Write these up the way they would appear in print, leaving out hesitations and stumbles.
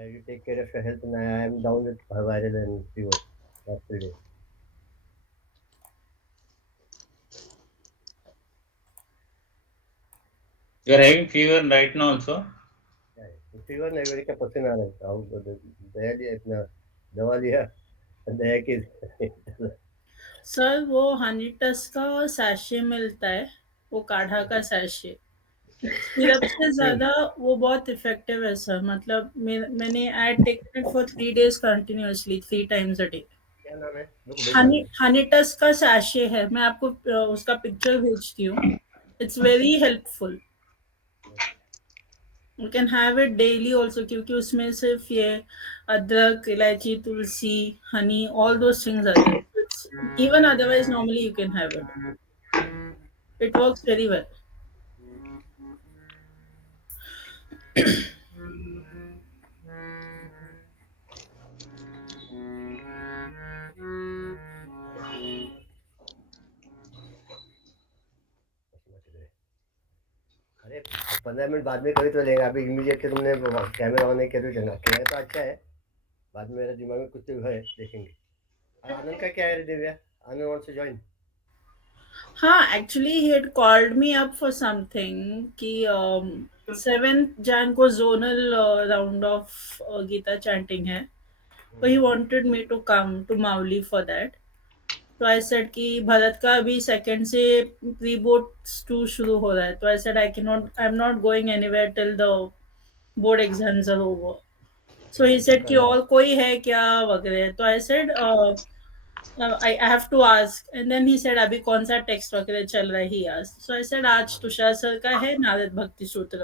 You take care of your health, and I am down with viral and fever last 3 days. You are having fever right now also. Yeah, fever नहीं मेरे क्या पसीना आ रहा है दया लिया इतना दवा लिया दया की सर वो हनी टस का सैशे मिलता है, वो काढ़ा का सैशे सिरप से ज़्यादा वो बहुत इफ़ेक्टिव है सर। मतलब मैंने I taken it for 3 days continuously 3 times a day. क्या नाम है रुको भेज रहा हनी हूँ हनी टस का सैशे है, मैं आपको उसका पिक्चर भेजती हूँ। It's very helpful. You can have it daily also, क्योंकि उसमें सिर्फ ये अदरक, इलायची, तुलसी, honey, all those things are there. Even otherwise normally you can have it. It works very well. अरे 15 मिनट बाद में कभी तो लेगा अभी इमीडिएटली तुमने कैमरा ऑन नहीं किया तो चला किया तो अच्छा है बाद में मेरा दिमाग में कुछ तो है देखेंगे और आनंद का क्या है Divya Anand wants to join हाँ, actually he had called me up for something कि 7th जैन को zonal round of Gita chanting है। तो he wanted me to come to Mavli for that. तो आई सेड कि भरत का अभी सेकंड से प्री बोर्ड्स 2 शुरू हो रहा है। तो I said I am not going anywhere till the board exams are over. So he said कि और कोई है क्या वगैरह। तो I said I have to ask, and then he said अभी कौन सा टेक्स्ट वगैरह चल रहा है, he asked. So I said आज तुषार सर का है नारद भक्ति सूत्र.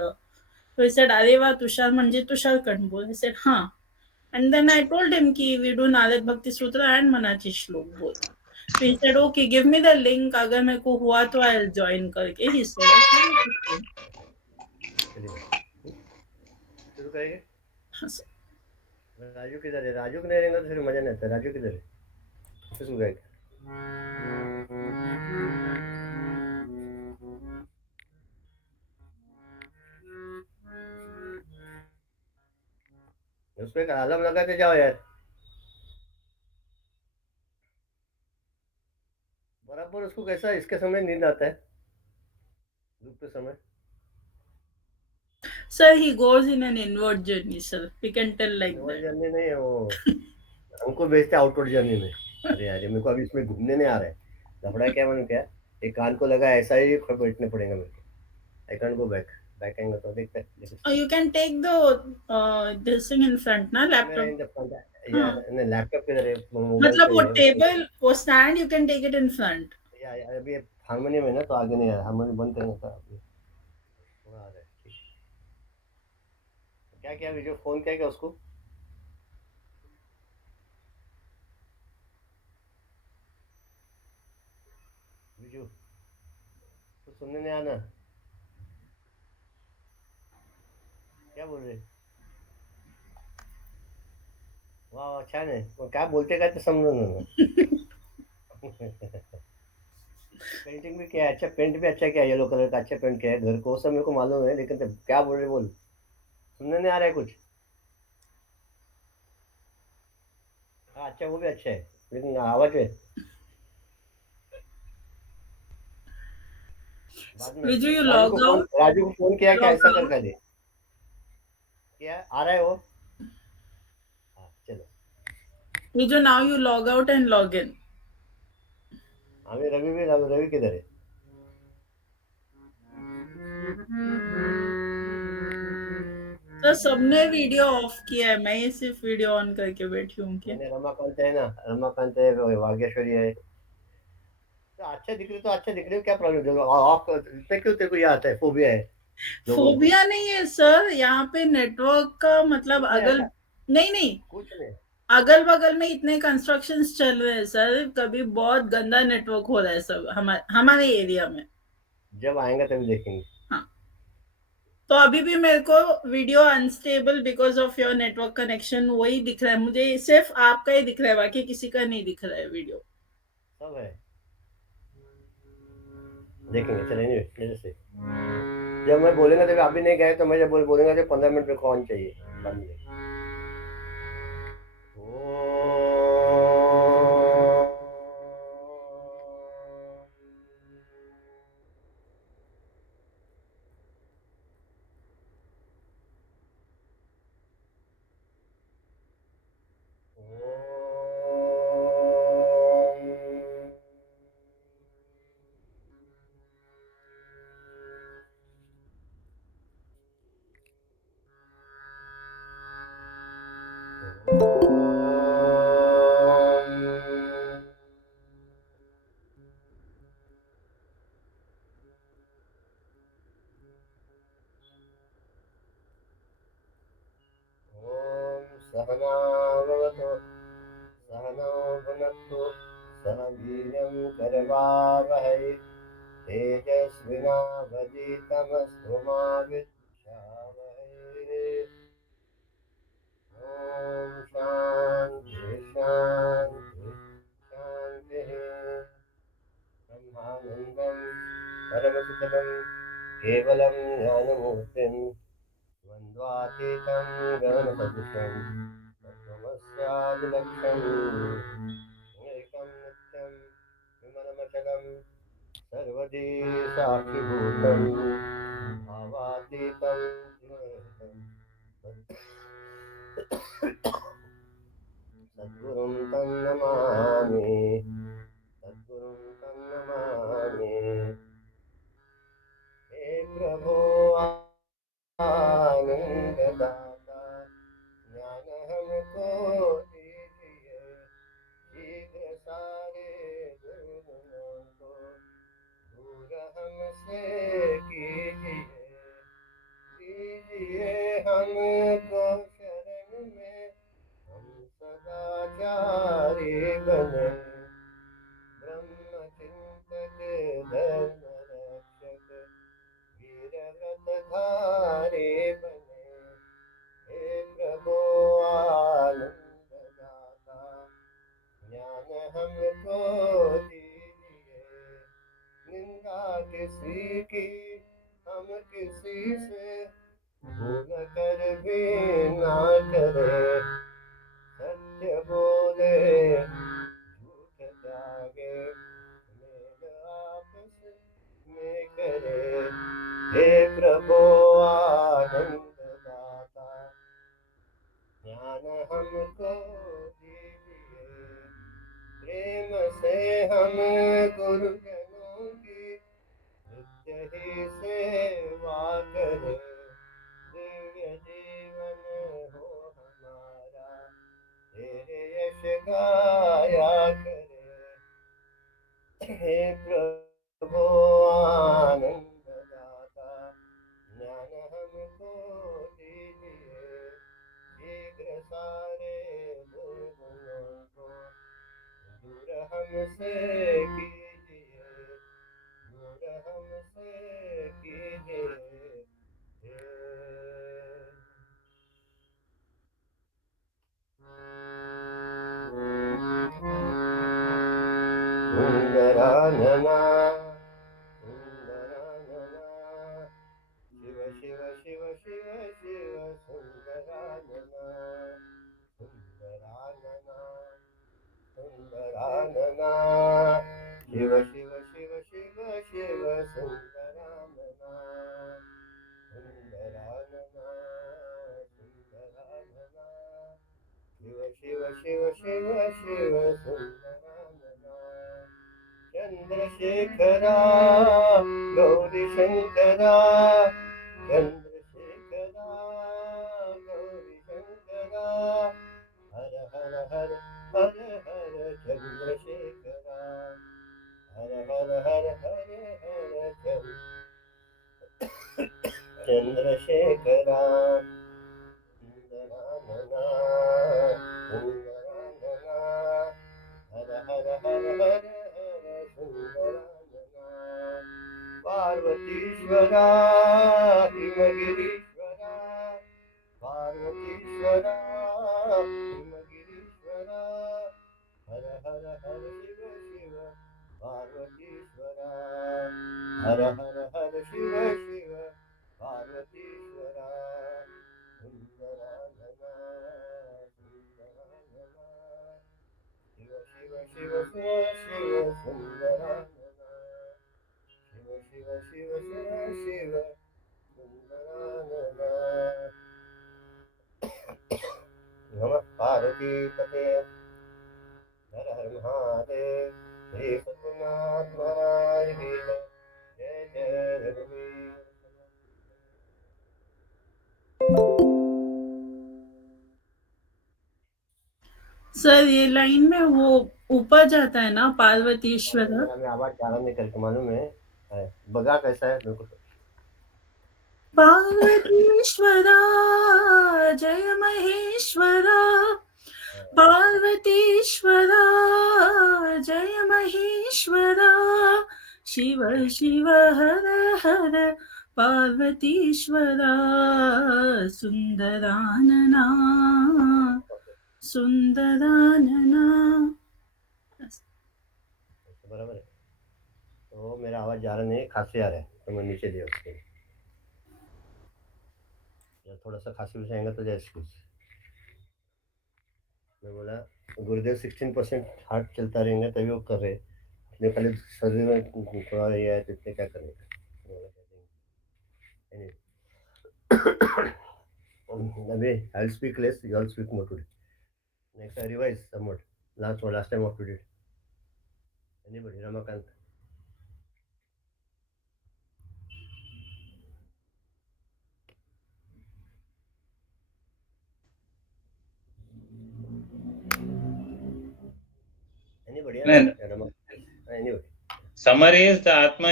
So he said अरे वाह, तुषार म्हणजे तुषार कणबोल. I said हाँ. And then I told him कि we do नारद भक्ति सूत्र and मनाची श्लोक both. So he said okay, give me the link, अगर मेरे को हुआ तो I'll join करके he said. I said okay. चलिए शुरू करेंगे हाँ सर। राजू किधर है राजू को नहीं रहेगा तो फिर मजा नहीं आता राजू किधर है शुरू करेंगे उसको एक अलार्म लगा के जाओ यार बराबर उसको कैसा इसके समय नींद आता है धूप के समय Sir, he goes in an inward journey, sir. We can tell like inward that. Journey नहीं है वो हमको भेजते आउटवर्ड जर्नी में अरे यार मेरे को अभी इसमें घूमने नहीं आ रहा है लफड़ा क्या मैंने क्या एक कान को लगा ऐसा ही बैठने पड़ेगा मेरे को I can't go back back आएंगे तो देखते हैं let's see You can take the this thing in front, na camera laptop. In the front हाँ, यार नहीं लैपटॉप किधर है मोबाइल मतलब पे वो है उसको टेबल वो stand you can take it in front. यार अभी हारमोनियम है ना तो आगे नहीं आ रहा हारमोनियम बंद करेंगे तो अभी थोड़ा आ रहा है ठीक क्या क्या वीडियो फोन क्या क्या उसको वीडियो तो सुनने नहीं आना क्या बोल रहे वाह वाह, छान आहे मग काय बोलते काय ते समजून पेंटिंग भी क्या है अच्छा पेंट भी अच्छा क्या है येलो कलर का अच्छा पेंट क्या है घर को वो सब मेरे को मालूम है लेकिन क्या बोल रहे बोल सुनने नहीं आ रहा है कुछ हाँ अच्छा वो भी अच्छा है लेकिन आवाज है बाद में Viju you log out Raju को फोन किया क्या लॉग ऐसा कर आउट। कर दे क्या आ रहा है वो हाँ चलो Viju now you log out and log in. हमें रवि भी रवि रवि किधर है सर सबने वीडियो ऑफ किया है, मैं ही सिर्फ वीडियो ऑन करके बैठी हूँ क्या। मैंने रमाकांत है ना रमाकांत है वागेश्वरी है तो अच्छा दिख रही हो क्या प्रॉब्लम ऑफ इतना क्यों तेरे को ये आता है फोबिया है लोगों को फोबिया नहीं है सर, यहाँ पे नेटवर्क का मतलब कुछ नहीं अगल ऐसा नहीं नहीं, कुछ नहीं अगल बगल में इतने कंस्ट्रक्शंस चल रहे हैं सर, कभी बहुत गंदा नेटवर्क हो रहा है सब हमारे हमारे एरिया में। जब आएंगे तभी देखेंगे हाँ, तो अभी भी मेरे को video unstable because of your network connection वही दिख रहा है मुझे, सिर्फ आपका ही दिख रहा है, बाकी किसी का नहीं दिख रहा है वीडियो। सब है देखेंगे चलेंगे जैसे जब मैं बोलेंगे तभी आप भी नहीं गए तो मैं जब बोलेंगे तो 15 मिनट में कौन चाहिए बंद नहीं सहनाववतु सहनौ भुनक्तु सह वीर्यं करवावहै तेजस्विनावधीतमस्तु मा विद्विषावहै। ॐ शान्ति शान्ति शान्तिः। ब्रह्मानन्दं परमसुखदं केवलं ज्ञानमूर्तिं द्वन्द्वातीतं गगनसदृशं तत्त्वमस्यादिलक्ष्यम् एकं नित्यं विमलमचलं सर्वधी साक्षिभूतं भावातीतं त्रिगुणरहितं सद्गुरुं तं नमामि सद्गुरुं तं नमामि। हे प्रभो आनंददाता ज्ञान हमको दीजिए शीघ्र सारे दुर्गुणों को दूर हमसे कीजिए हमको शरण में हम सदाचारी बने ब्रह्म चिंतक धर्म रक्षक वीर व्रतधारी बने। हे प्रभु आनंददाता ज्ञान हमको दीजिए निंदा किसी की हम किसी से भूल कर भी ना करे सत्य बोले झूठ त्यागे मेल आपस में करे। हे प्रभु आनंददाता ज्ञान हमको दीजिए प्रेम से हम गुरुजनों की नित्य ही सेवा करें दिव्य जीवन हो हमारा तेरे यश गाया करे। हे प्रभु आनंददाता ज्ञान हमको दीजिए शीघ्र सारे दुर्गुणों को दूर हमसे कीजिए दूर हमसे कीजिए। सुंदरानना सुंदरानना शिव शिव शिव शिव शिव सुंदरानना सुंदरानना सुंदरानना शिव शिव शिव शिव शिव सुंदरानना सुंदरानना सुंदरानना शिव शिव शिव शिव शिव सुंदरानना चंद्रशेखरा गौरी शंकरा चंद्रशेखरा गौरी शंकरा हर हर हर हर हर चंद्रशेखरा हर हर हर हर हर चंद्रशेखरा सुंदरानना सुंदरानना हर हर हर हर हर सुंदरानना पार्वतीश्वरा हिमगिरीश्वरा पार्वतीश्वरा हिमगिरीश्वरा हर हर हर शिव शिव पार्वतीश्वरा हर हर हर शिव शिव पार्वतीश्वरा सुंदरानना सुंदरानना शिव शिव शिव शिव शिव सुंदरानना शिव शिव शिव शिव शिव सुंदरानना। नमः पार्वती पते हर हर महादेव श्री सतनाथ महाराज की जय जय रघुवीर। सर ये लाइन में वो ऊपर जाता है ना पार्वतीश्वर हमें आवाज डाला नहीं करके मालूम है बगा कैसा है बिल्कुल पार्वतीश्वरा जय महेश्वरा, पार्वतीश्वरा जय महेश्वरा, शिव शिव हर हर पार्वतीश्वरा, सुंदरानना सुंदरानना। बराबर है। तो मेरा आवाज जा रहा नहीं है, खांसी आ रहा है तो मैं नीचे दिया उसके लिए। जब थोड़ा सा खांसी भी आएगा तो जय एक्सक्यूज। मैं बोला गुरुदेव 16% हार्ट चलता रहेंगे तभी वो कर रहे, अपने पहले शरीर में थोड़ा ये है तो इतने क्या करेंगे। अभी I'll speak less, you all speak more today. Next I revise somewhat. Last time what we did. Anybody? Ramakant. Anybody? No. Anybody. Summary is the Atma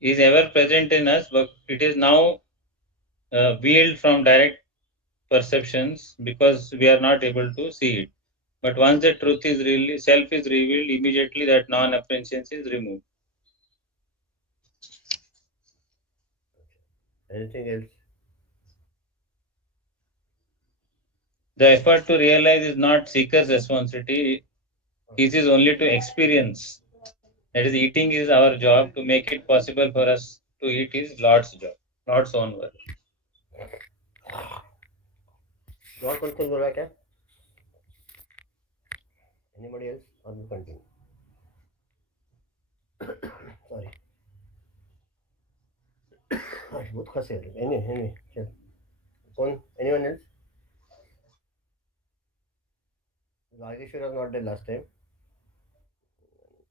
is ever present in us, but it is now veiled from direct perceptions because we are not able to see it. But once the truth is really self is revealed, immediately that non-apprehension is removed. Anything else? The effort to realize is not seeker's responsibility. His is only to experience. That is, eating is our job. To make it possible for us to eat is Lord's job, Lord's own work. और कौन बोल रहा है क्या? Anybody else? Or we continue? Sorry. बहुत खांसी आ रही है। Any, चल। कौन? Anyone else? Rageshwar was not there last time.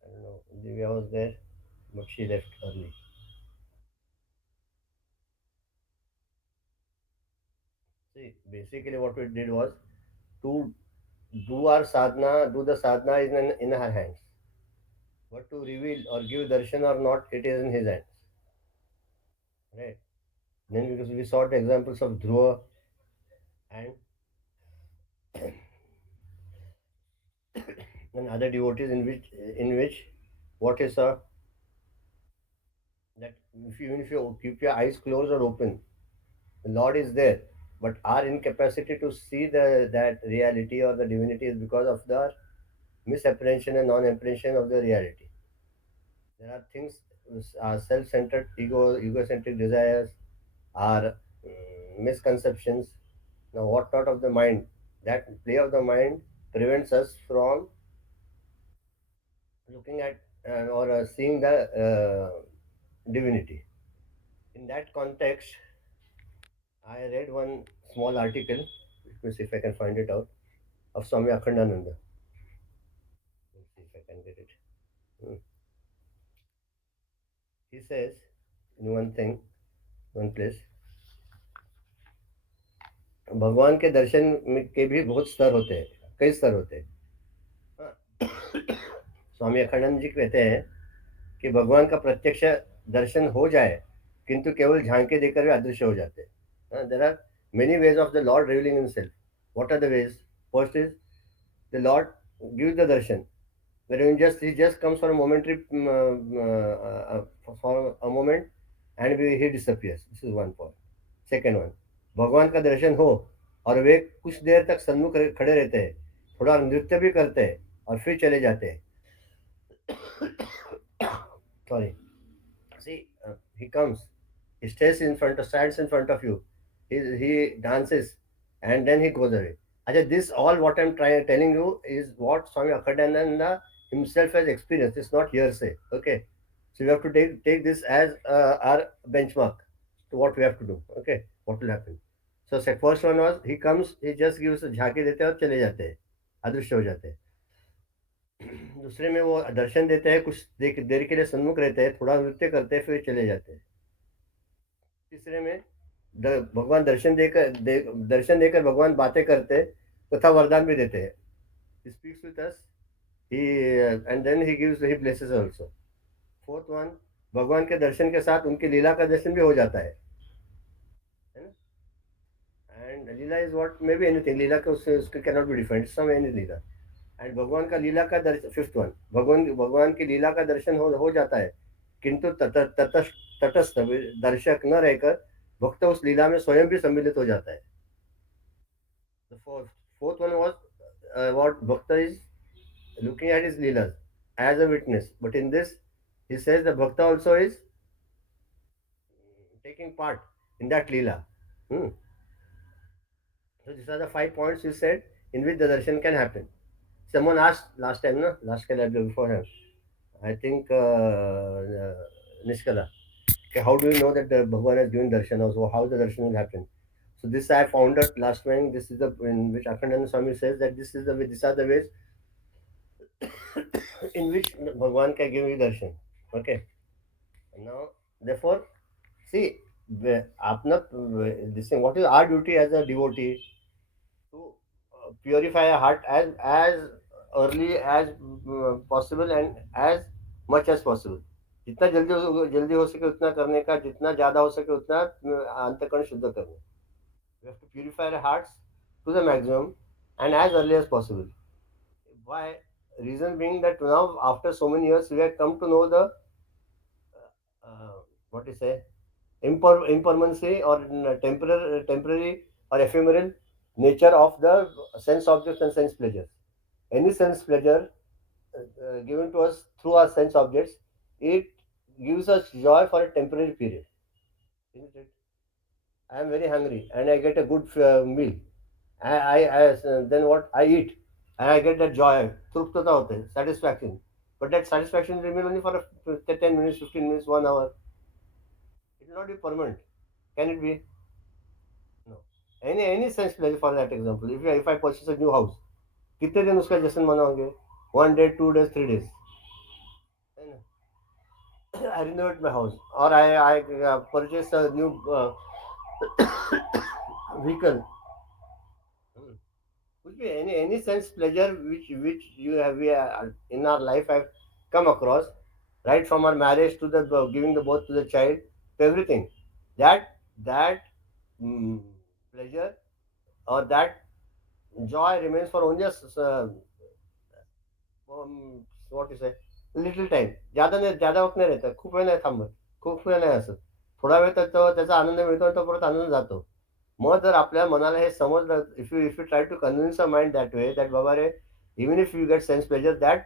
I don't know. Divya was there, but she left early. See, basically what we did was to do the sadhana is in her hands. But to reveal or give darshan or not, it is in his hands. Right? Then because we saw the examples of Dhruva and and other devotees in which what is that even if you keep your eyes closed or open, the Lord is there. But our incapacity to see that reality or the divinity is because of the misapprehension and non-apprehension of the reality. There are things, our self-centered egocentric desires, our misconceptions. Now, what thought of the mind? That play of the mind prevents us from looking at or seeing the divinity. In that context, I read one small article. Let me see if I can find it out. Of Swami Akhandananda. Let's see if I can get it. Hmm. He says in one place, भगवान के दर्शन के भी बहुत स्तर होते हैं, कई स्तर होते हैं। स्वामी अखंडानंद जी कहते हैं कि भगवान का प्रत्यक्ष दर्शन हो जाए किंतु केवल झांके देकर वे अदृश्य हो जाते हैं। There are many ways of the lord revealing himself. What are the ways? First is the lord gives the darshan wherein he just comes for a momentary for a moment and he disappears. This is one point. Second one, भगवान का दर्शन हो और वे कुछ देर तक सन्मुख खड़े रहते हैं, थोड़ा नृत्य भी करते हैं और फिर चले जाते हैं। Sorry. See, he comes, he stands in front of you, he dances, and then he goes away. Ajay, this all what I'm telling you is what Swami Akhandananda himself has experienced. It's not hearsay. Okay, so you have to take this as our benchmark to what we have to do. Okay, what will happen? So first one was he comes, he just gives झांकी देते हैं और चले जाते हैं, अदृश्य हो जाते हैं। दूसरे में वो दर्शन देते हैं, कुछ देर के लिए सन्मुख रहते हैं, थोड़ा नृत्य करते हैं, फिर चले जाते हैं। तीसरे में भगवान दर्शन देकर भगवान बातें करते तथा वरदान भी देते हैं। He speaks with us, and then he blesses also. Fourth one, भगवान के दर्शन के साथ उनकी लीला का दर्शन भी हो जाता है। And Leela is what, maybe anything. लीला का उसके cannot be defined. Some any Leela. And भगवान का लीला का दर्शन, फिफ्थ वन, भगवान की लीला का दर्शन हो जाता है, किंतु तटस्थ दर्शक न रहकर भक्त उस लीला में स्वयं भी सम्मिलित हो जाता है. The fourth one was what Bhakta is looking at his leelas as a witness. But in this, he says the Bhakta also is taking part in that leela. Hmm. So these are the 5 points you said in which the darshan can happen. Someone asked last time, no? Last time beforehand. I think Nishkala. Okay, how do you know that Bhagavan has given darshan? Also, how the darshan will happen? So this I found out last time. This is the in which Akhandananda Swami says that this is the way. These are the ways in which Bhagavan can give you darshan. Okay. Now, therefore, see, this thing. What is our duty as a devotee? To purify our heart as early as possible and as much as possible. जितना जल्दी हो सके उतना करने का, जितना ज्यादा हो सके उतना अंतःकरण शुद्ध करना. We have to purify our hearts to the maximum and as early as possible. Why? Reason being that now after so many years we have come to know the what you say, impermanency or temporary or ephemeral nature of the sense objects and sense pleasures. Any sense pleasure given to us through our sense objects, it gives us joy for a temporary period. Isn't it? I am very hungry and I get a good meal. Then what I eat and I get that joy, truptata hote, satisfaction. But that satisfaction remain only for 10 minutes, 15 minutes, 1 hour. It will not be permanent. Can it be? No. Any sense pleasure for that example. If I purchase a new house, कितने दिन उसका जश्न मनाओगे? 1 day, 2 days, 3 days. I renovate my house or I purchase a new vehicle. Hmm. Could be any sense pleasure which you have we in our life have come across, right from our marriage to the giving the birth to the child, to everything. That mm, pleasure or that joy remains for only what you say, little time. ज्यादा वक्त नाही राहत, खूप वेळ नाही थांबत, खूप वेळ नाही असत, थोडा वेळ तर त्याचा आनंद मिळतो आणि तो परत आनंद जातो. मग जर आपल्या मनाला हे समजलं, if you try to convince a mind that way that बाबा रे, even if you get sense pleasure that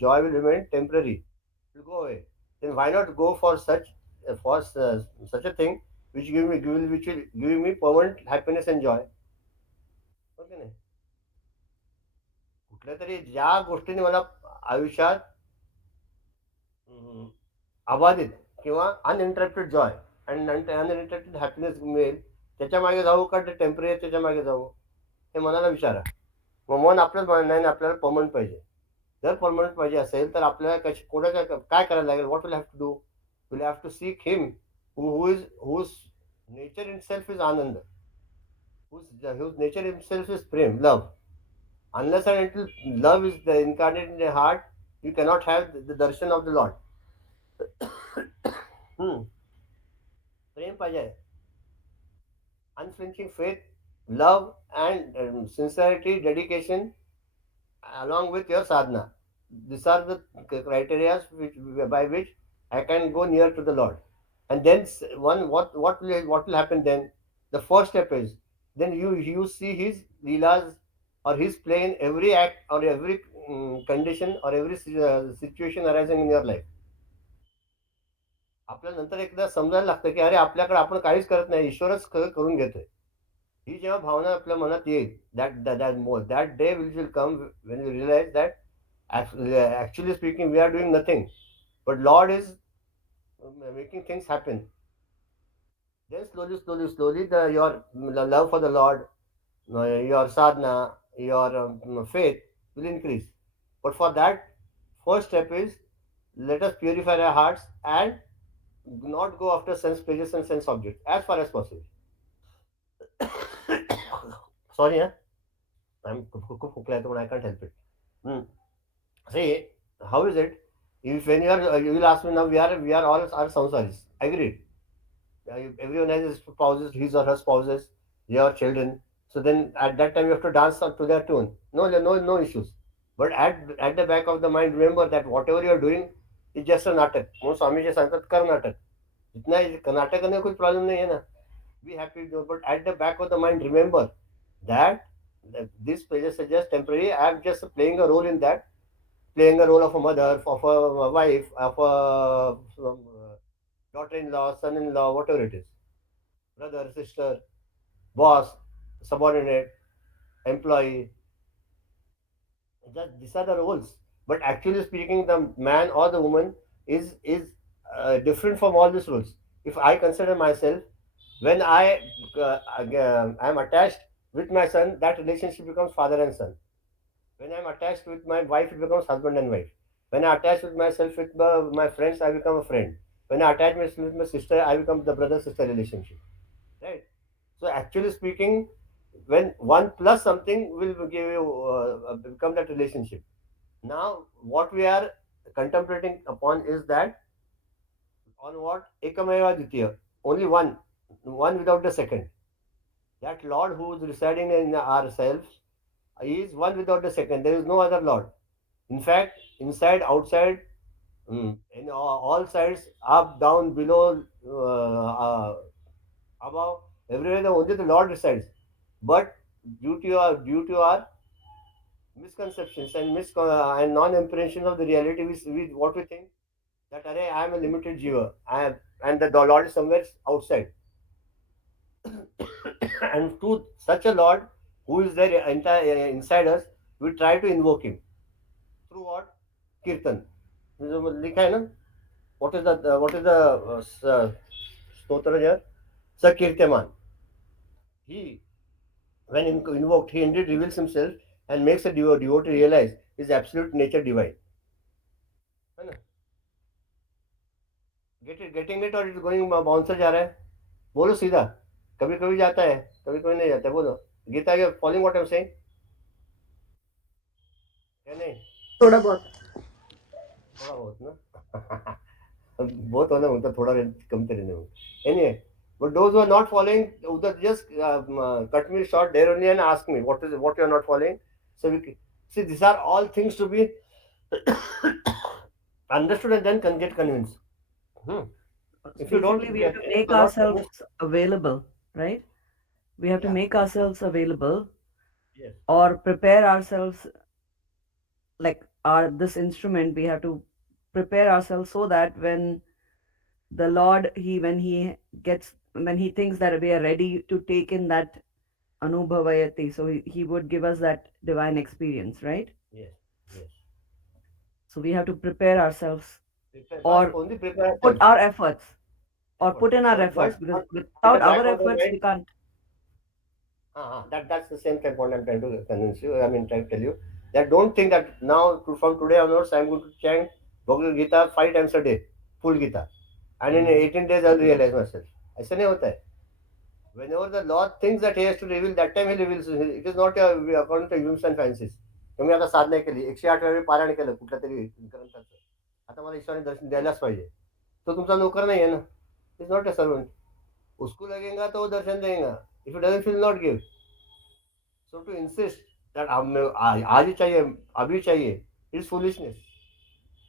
joy will remain temporary, will go away, then why not go for such a thing which will give me permanent happiness and joy. Okay नाही, कुठल्या तरी ज्या गोष्टीने मला आयुष्यात अं, अबाधित किंवा uninterrupted Joy आणि अनइंटरप्टेड हॅपीनेस मिळेल, त्याच्या मागे जाऊ का ते टेम्पररी त्याच्या मागे जाऊ, हे मनाला विचारा. मग मन आपल्याला नाही, आपल्याला परमनंट पाहिजे. जर परमनंट पाहिजे असेल तर आपल्याला कोणाच्या काय करायला लागेल? What will have to do? Will have to seek him whose nature itself is anand, whose nature itself is prem, love. Unless and until love is incarnate in your heart, you cannot have the darshan of the Lord. Hmm. प्रेम पाहिजे, unflinching faith, love, and sincerity, dedication, along with your sadhana. These are the criteria by which I can go near to the Lord. And then what will happen then? The first step is then you see His leelas or His play in every act or every condition or every situation arising in your life. आपल्याला नंतर एकदा समजायला लागतं की अरे आपल्याकडे आपण काहीच करत नाही, ईश्वरच करून घेतोय. ही जेव्हा भावना आपल्या मनात येईल, that day will come when we realize that actually speaking we are doing nothing, but Lord is making things happen. Then slowly your love for the Lord, your sadhana, your faith will increase. But for that, first step is let us purify our hearts and not go after sense pleasures and sense objects as far as possible. Sorry, huh? I'm I can't help it. Hmm. See, how is it? If when you will ask me now, we are all our samsaris. Agreed. Everyone has his spouses, his or her spouses. your children. So then at that time you have to dance to their tune. No issues. But at the back of the mind, remember that whatever you are doing is just a natak. म्हणून स्वामी जे सांगतात कर नाटक. जितना नाटक करने में कोई problem नहीं है ना. Be happy, but at the back of the mind, remember that these pleasures are just temporary. I am just playing a role in that, playing a role of a mother, of a wife, of a daughter-in-law, son-in-law, whatever it is, brother, sister, boss, subordinate, employee. Just these are the roles. But actually speaking, the man or the woman is different from all these roles. If I consider myself, when I am attached with my son, that relationship becomes father and son. When I'm attached with my wife, it becomes husband and wife. When I attach with myself with my friends, I become a friend. When I attach myself with my sister, I become the brother sister relationship. Right? So actually speaking, when one plus something will give you become that relationship. Now, what we are contemplating upon is that on what Ekameva Ditya, only one without the second. That Lord who is residing in ourselves is one without the second. There is no other Lord. In fact, inside, outside, in all sides, up, down, below, above, everywhere, only the Lord resides. But due to our misconceptions and and non-impression of the reality, we what we think that array I am a limited jiva, and the Lord is somewhere outside. And to such a Lord who is there inside us, we try to invoke him through what kirtan. जो लिखा है ना, what is the स्तोत्र here? Sakirtyaman. He, when invoked, he indeed reveals himself and makes a devotee realize his absolute nature divine. है ना? Getting it or it's going bouncer जा रहा है? बोलो सीधा. कभी कभी जाता है, कभी कभी नहीं जाता है. बोलो. Gita, you following what I'm saying? क्या नहीं? थोड़ा बहुत. थोड़ा बहुत ना. बहुत होना होता, थोड़ा कम तो रहने होता. Anyway, but those who are not following, just cut me short there only and ask me what you are not following. So we see these are all things to be understood and then can get convinced. If you don't Basically, we have to get, make you're not ourselves convinced. available, right? We have to Yeah. make ourselves available Yes. or prepare ourselves like our this instrument. We have to prepare ourselves so that when the Lord, when he thinks that we are ready to take in that anubhavayati, so he would give us that divine experience, right? Yes. Yes. So we have to prepare ourselves Prepare, but or only prepare put ourselves. our efforts or Efforts. put in our efforts, But because at the without back our of the efforts mind, we can't. that's the same thing point I'm trying to convince you. I mean, trying to tell you that don't think that now from today onwards I'm going to chant Bhagavad Gita 5 times a day, full Gita, and in 18 days I'll realize myself. ऐसा नहीं होता है. Whenever the Lord thinks that He has to reveal, that time He reveals. It is not according to whims and fancies. तुम्ही आता साधना केली 108 वेळी पारायण केलं कुठल्या तरी ग्रंथाचं, आता मला ईश्वराने दर्शन द्यायलाच पाहिजे, तो तुमचा नोकर नाही आहे ना. Is not a servant. उसको लगेगा तो वो दर्शन देगा. If it doesn't feel not give. So to insist that आज ही चाहिए, अभी चाहिए, is foolishness.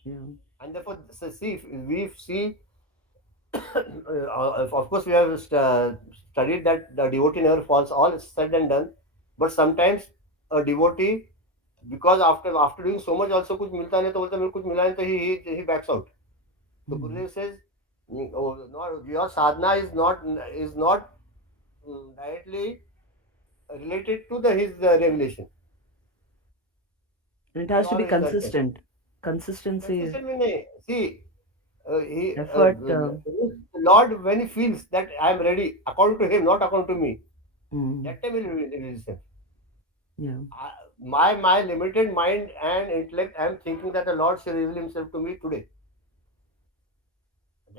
Yeah. And therefore see, we see of course we have studied that the devotee never falls, all is said and done, but sometimes a devotee, because after doing so much also कुछ मिलता नहीं तो बोलता मेरे को कुछ मिला नहीं, तो he backs out. So Gurudev says, your sadhana is not directly related to his revelation And it has to or be his darshan. consistent. Consistency is Consistent meaning, see, effort. Lord, when he feels that I am ready, according to him, not according to me, Mm, that time he will release him. yeah. My limited mind and intellect, I am thinking that the Lord should reveal himself to me today.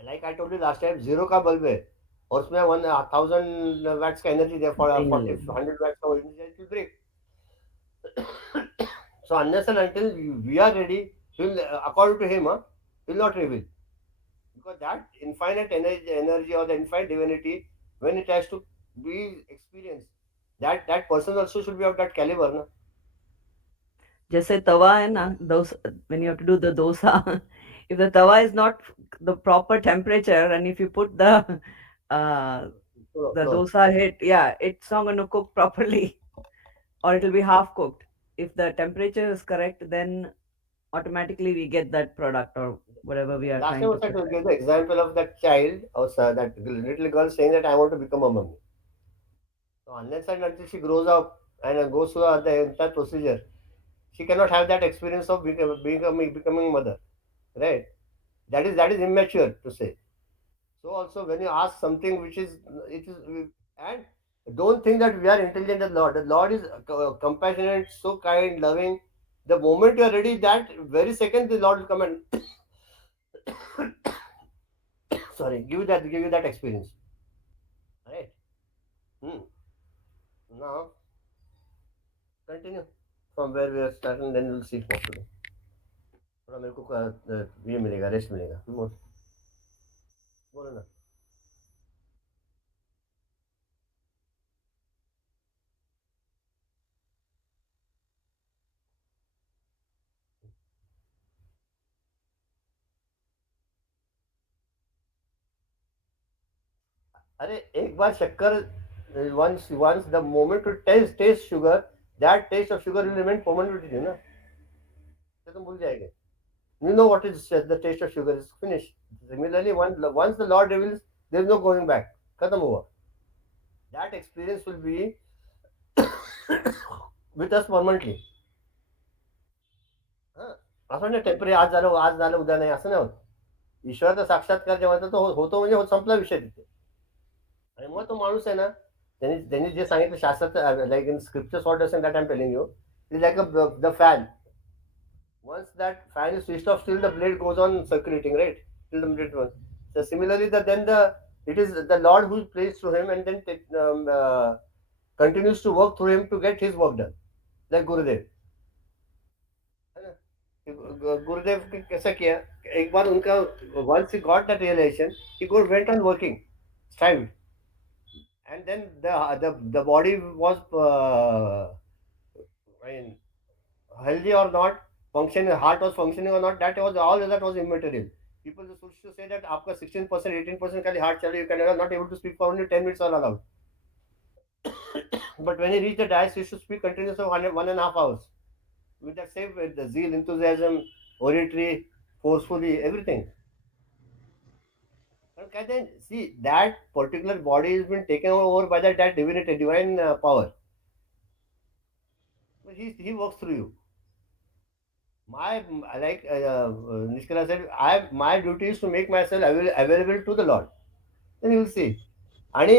Like I told you last time, zero का bulb है और उसमें 1000 watts का energy है, for Nothing 40 will. 100 watts का energy, it will break. So unless and until we are ready, he will, according to him, he will not reveal. Because that infinite energy or the infinite divinity, when it has to be experienced. That person also should be of that caliber, na? जैसे तवा है ना, when you have to do the dosa, if the tawa is not the proper temperature, and if you put uh, the Floor. dosa hit, yeah, it's not going to cook properly, or it will be half cooked. If the temperature is correct, then automatically we get that product or whatever we are Last trying time to also I prepare. gave the example of that child or that little girl saying that I want to become a mummy. So unless and until she grows up and goes through the entire procedure, she cannot have that experience of becoming mother, right? That is immature to say. So also when you ask something which is it is and don't think that we are intelligent as Lord. The Lord is compassionate, so kind, loving. The moment you are ready, that very second the Lord will come and sorry, give you that experience. Right? Hmm. Now continue from where we are starting, then we'll see what to do. थोड़ा मेरे को ये मिलेगा, rest मिलेगा। बोलो ना। अरे एक बार शक्कर once the moment to taste sugar, that taste of sugar will remain permanent with you ना, तो तुम भूल जाएंगे। You know what is the taste of sugar is finished. Similarly, once the Lord reveals, there is no going back. खत्म हुआ. That experience will be with us permanently. हां, असं नाही टेम्पररी आज झालं उद्या नाही असं नाही होत. ईश्वराचा साक्षात्कार जेव्हा होतो तो होतो म्हणजे संपला विषय तिथे. आणि मग तो माणूस आहे ना, त्यांनी त्यांनी जे सांगितलं शास्त्रात like in scriptures what doesn't that I am telling you, is like the fan. Once that fan is switched off, still the blade goes on circulating, right? Till the blade runs. So similarly, it is the Lord who plays through him and then continues to work through him to get his work done. Like Gurudev. है ना? गुरुदेव कैसा किया? एक बार उनका once he got that realization, he went on working, strived, and then the body was I mean, healthy or not, functioning, heart was functioning or not, that was all that was immaterial. People used to say that आपका 16%, 18% खाली heart चल रही, you can not able to speak for only 10 minutes all allowed. But when he reached the dice, he used to speak continuously for 1.5 hours with that same with the zeal, enthusiasm, oratory, forcefully, everything. And कहते हैं, see that particular body has been taken over by that divinity, divine power. But he works through you. My like Nishkala said, my duty is to make myself available to the Lord. Then you will see. आणि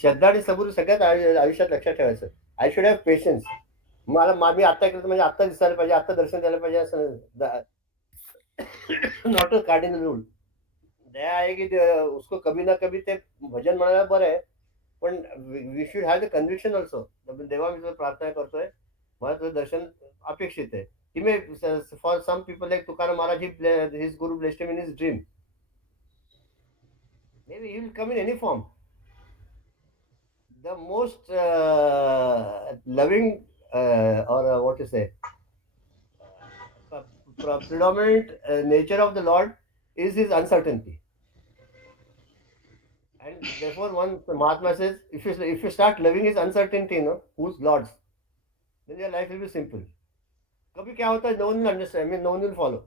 श्रद्धा आणि सबूर सगळ्यात आयुष्यात लक्षात ठेवायचं. I should have patience. मी आता करतो म्हणजे आता दिसायला पाहिजे, आता दर्शन द्यायला पाहिजे असं नॉट अ कार्डिनल रूल. दया आहे की उसको कभी ना कभी ते भजन म्हणायला बरं आहे, पण we should have the conviction also. देवा मी तुला प्रार्थना करतोय, मला तुझं दर्शन अपेक्षित आहे. He may, for some people like Tukaram Maharaj, his guru blessed him in his dream. Maybe he will come in any form. The most loving or what to say, predominant nature of the Lord is his uncertainty. And therefore, one Mahatma says, if you start loving his uncertainty, who's Lord's, then your life will be simple. कभी क्या होता है, no one will understand. I mean, no one will follow.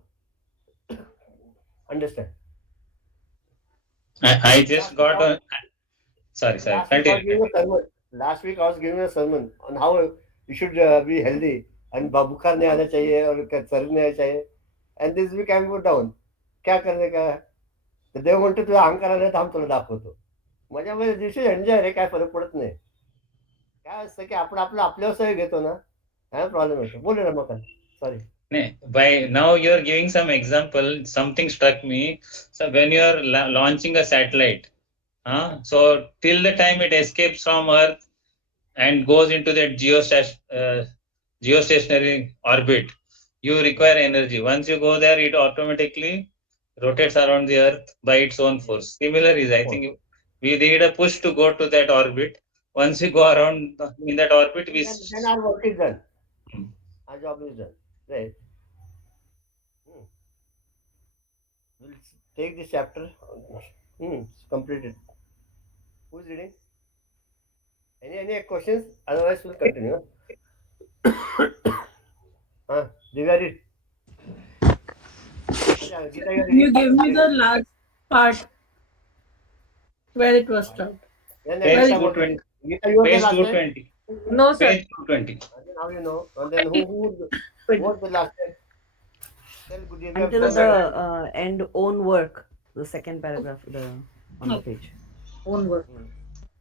Understand? I just got a. Sorry, Last week I was continue. giving a sermon. Last week I was giving a sermon on how you should be healthy and बुखार नहीं आना चाहिए और सर्दी नहीं आना चाहिए. And this week I'm going down. क्या करने का है? तर देव म्हणतो तुझा अहंकार आला तर आम्ही तुला दाखवतो. माझ्यामध्ये दिवशी एन्जॉय रे, काय फरक पडत नाही. काय असतं की आपण आपलं आपल्यावर सगळं घेतो ना, काय प्रॉब्लेम येतो. बोल रे मकन. Sorry. By now you're giving some example. Something struck me. So when you're launching a satellite, so till the time it escapes from Earth and goes into that geostationary orbit, you require energy. Once you go there, it automatically rotates around the Earth by its own force. Similar is, I think, we need a push to go to that orbit. once we go around in that orbit, we Then our work is done. Hmm. Our job is done. Right. We'll take this chapter. Complete it. Who's reading? Any questions? Otherwise, we'll continue. Divya, read. Gita, you are You reading? give me the last part where it was stopped. Then Page Gita, what 220. Gita, you were there Page last time? 220. No, sir. Page 220. Now you know. And then who was the last time? Tell Divya. Until the end own work, the second paragraph on the Okay. page. Own work.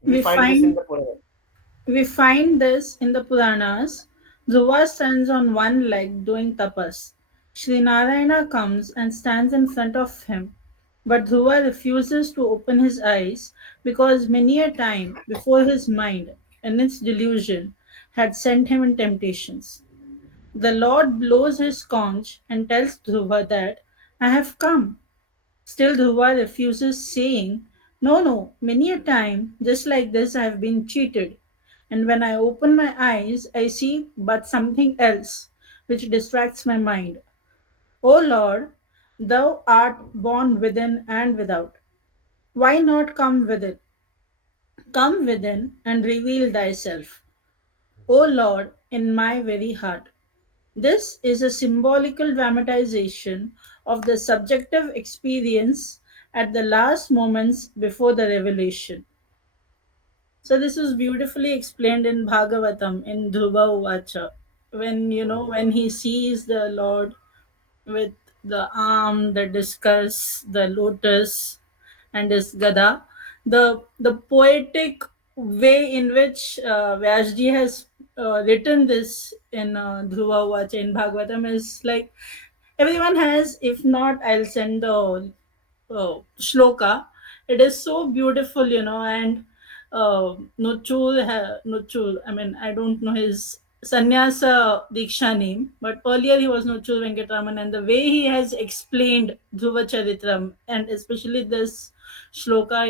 We find this in the Purana. We find this in the Puranas. Dhruva stands on one leg doing tapas. Srinarayana comes and stands in front of him. But Dhruva refuses to open his eyes because many a time before his mind, in its delusion, had sent him in temptations. The Lord blows his conch and tells Dhruva that I have come. Still, Dhruva refuses, saying, no, no, many a time, just like this, I have been cheated. And when I open my eyes, I see but something else, which distracts my mind. O Lord, thou art born within and without. Why not come within? Come within and reveal thyself. O Lord, in my very heart. This is a symbolical dramatization of the subjective experience at the last moments before the revelation. So this is beautifully explained in Bhagavatam in Dhruva Uvacha. When he sees the Lord with the arm, the discus, the lotus, and his gada, the poetic way in which Vyasji has written this in Dhruva Uvacha in Bhagavatam is like everyone has. If not, I'll send the shloka. It is so beautiful, and Nuchul, I mean, I don't know his sannyasa diksha name, but earlier he was Nuchul Venkatraman, and the way he has explained Dhruva Charitram, and especially this shloka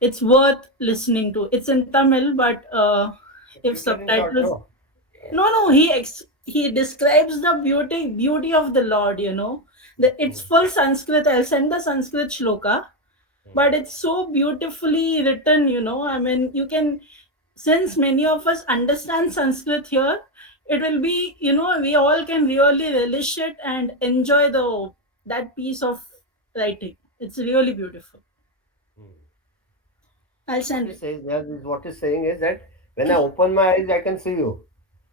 it's worth listening to. It's in Tamil, but if Keep telling short, subtitles, no? no, he describes the beauty of the Lord. It's full Sanskrit. I'll send the Sanskrit shloka, but it's so beautifully written. I mean, you can, since many of us understand Sanskrit here, it will be, we all can really relish it and enjoy that piece of writing. It's really beautiful. I'll send it. What is saying is that when I open my eyes, I can see you.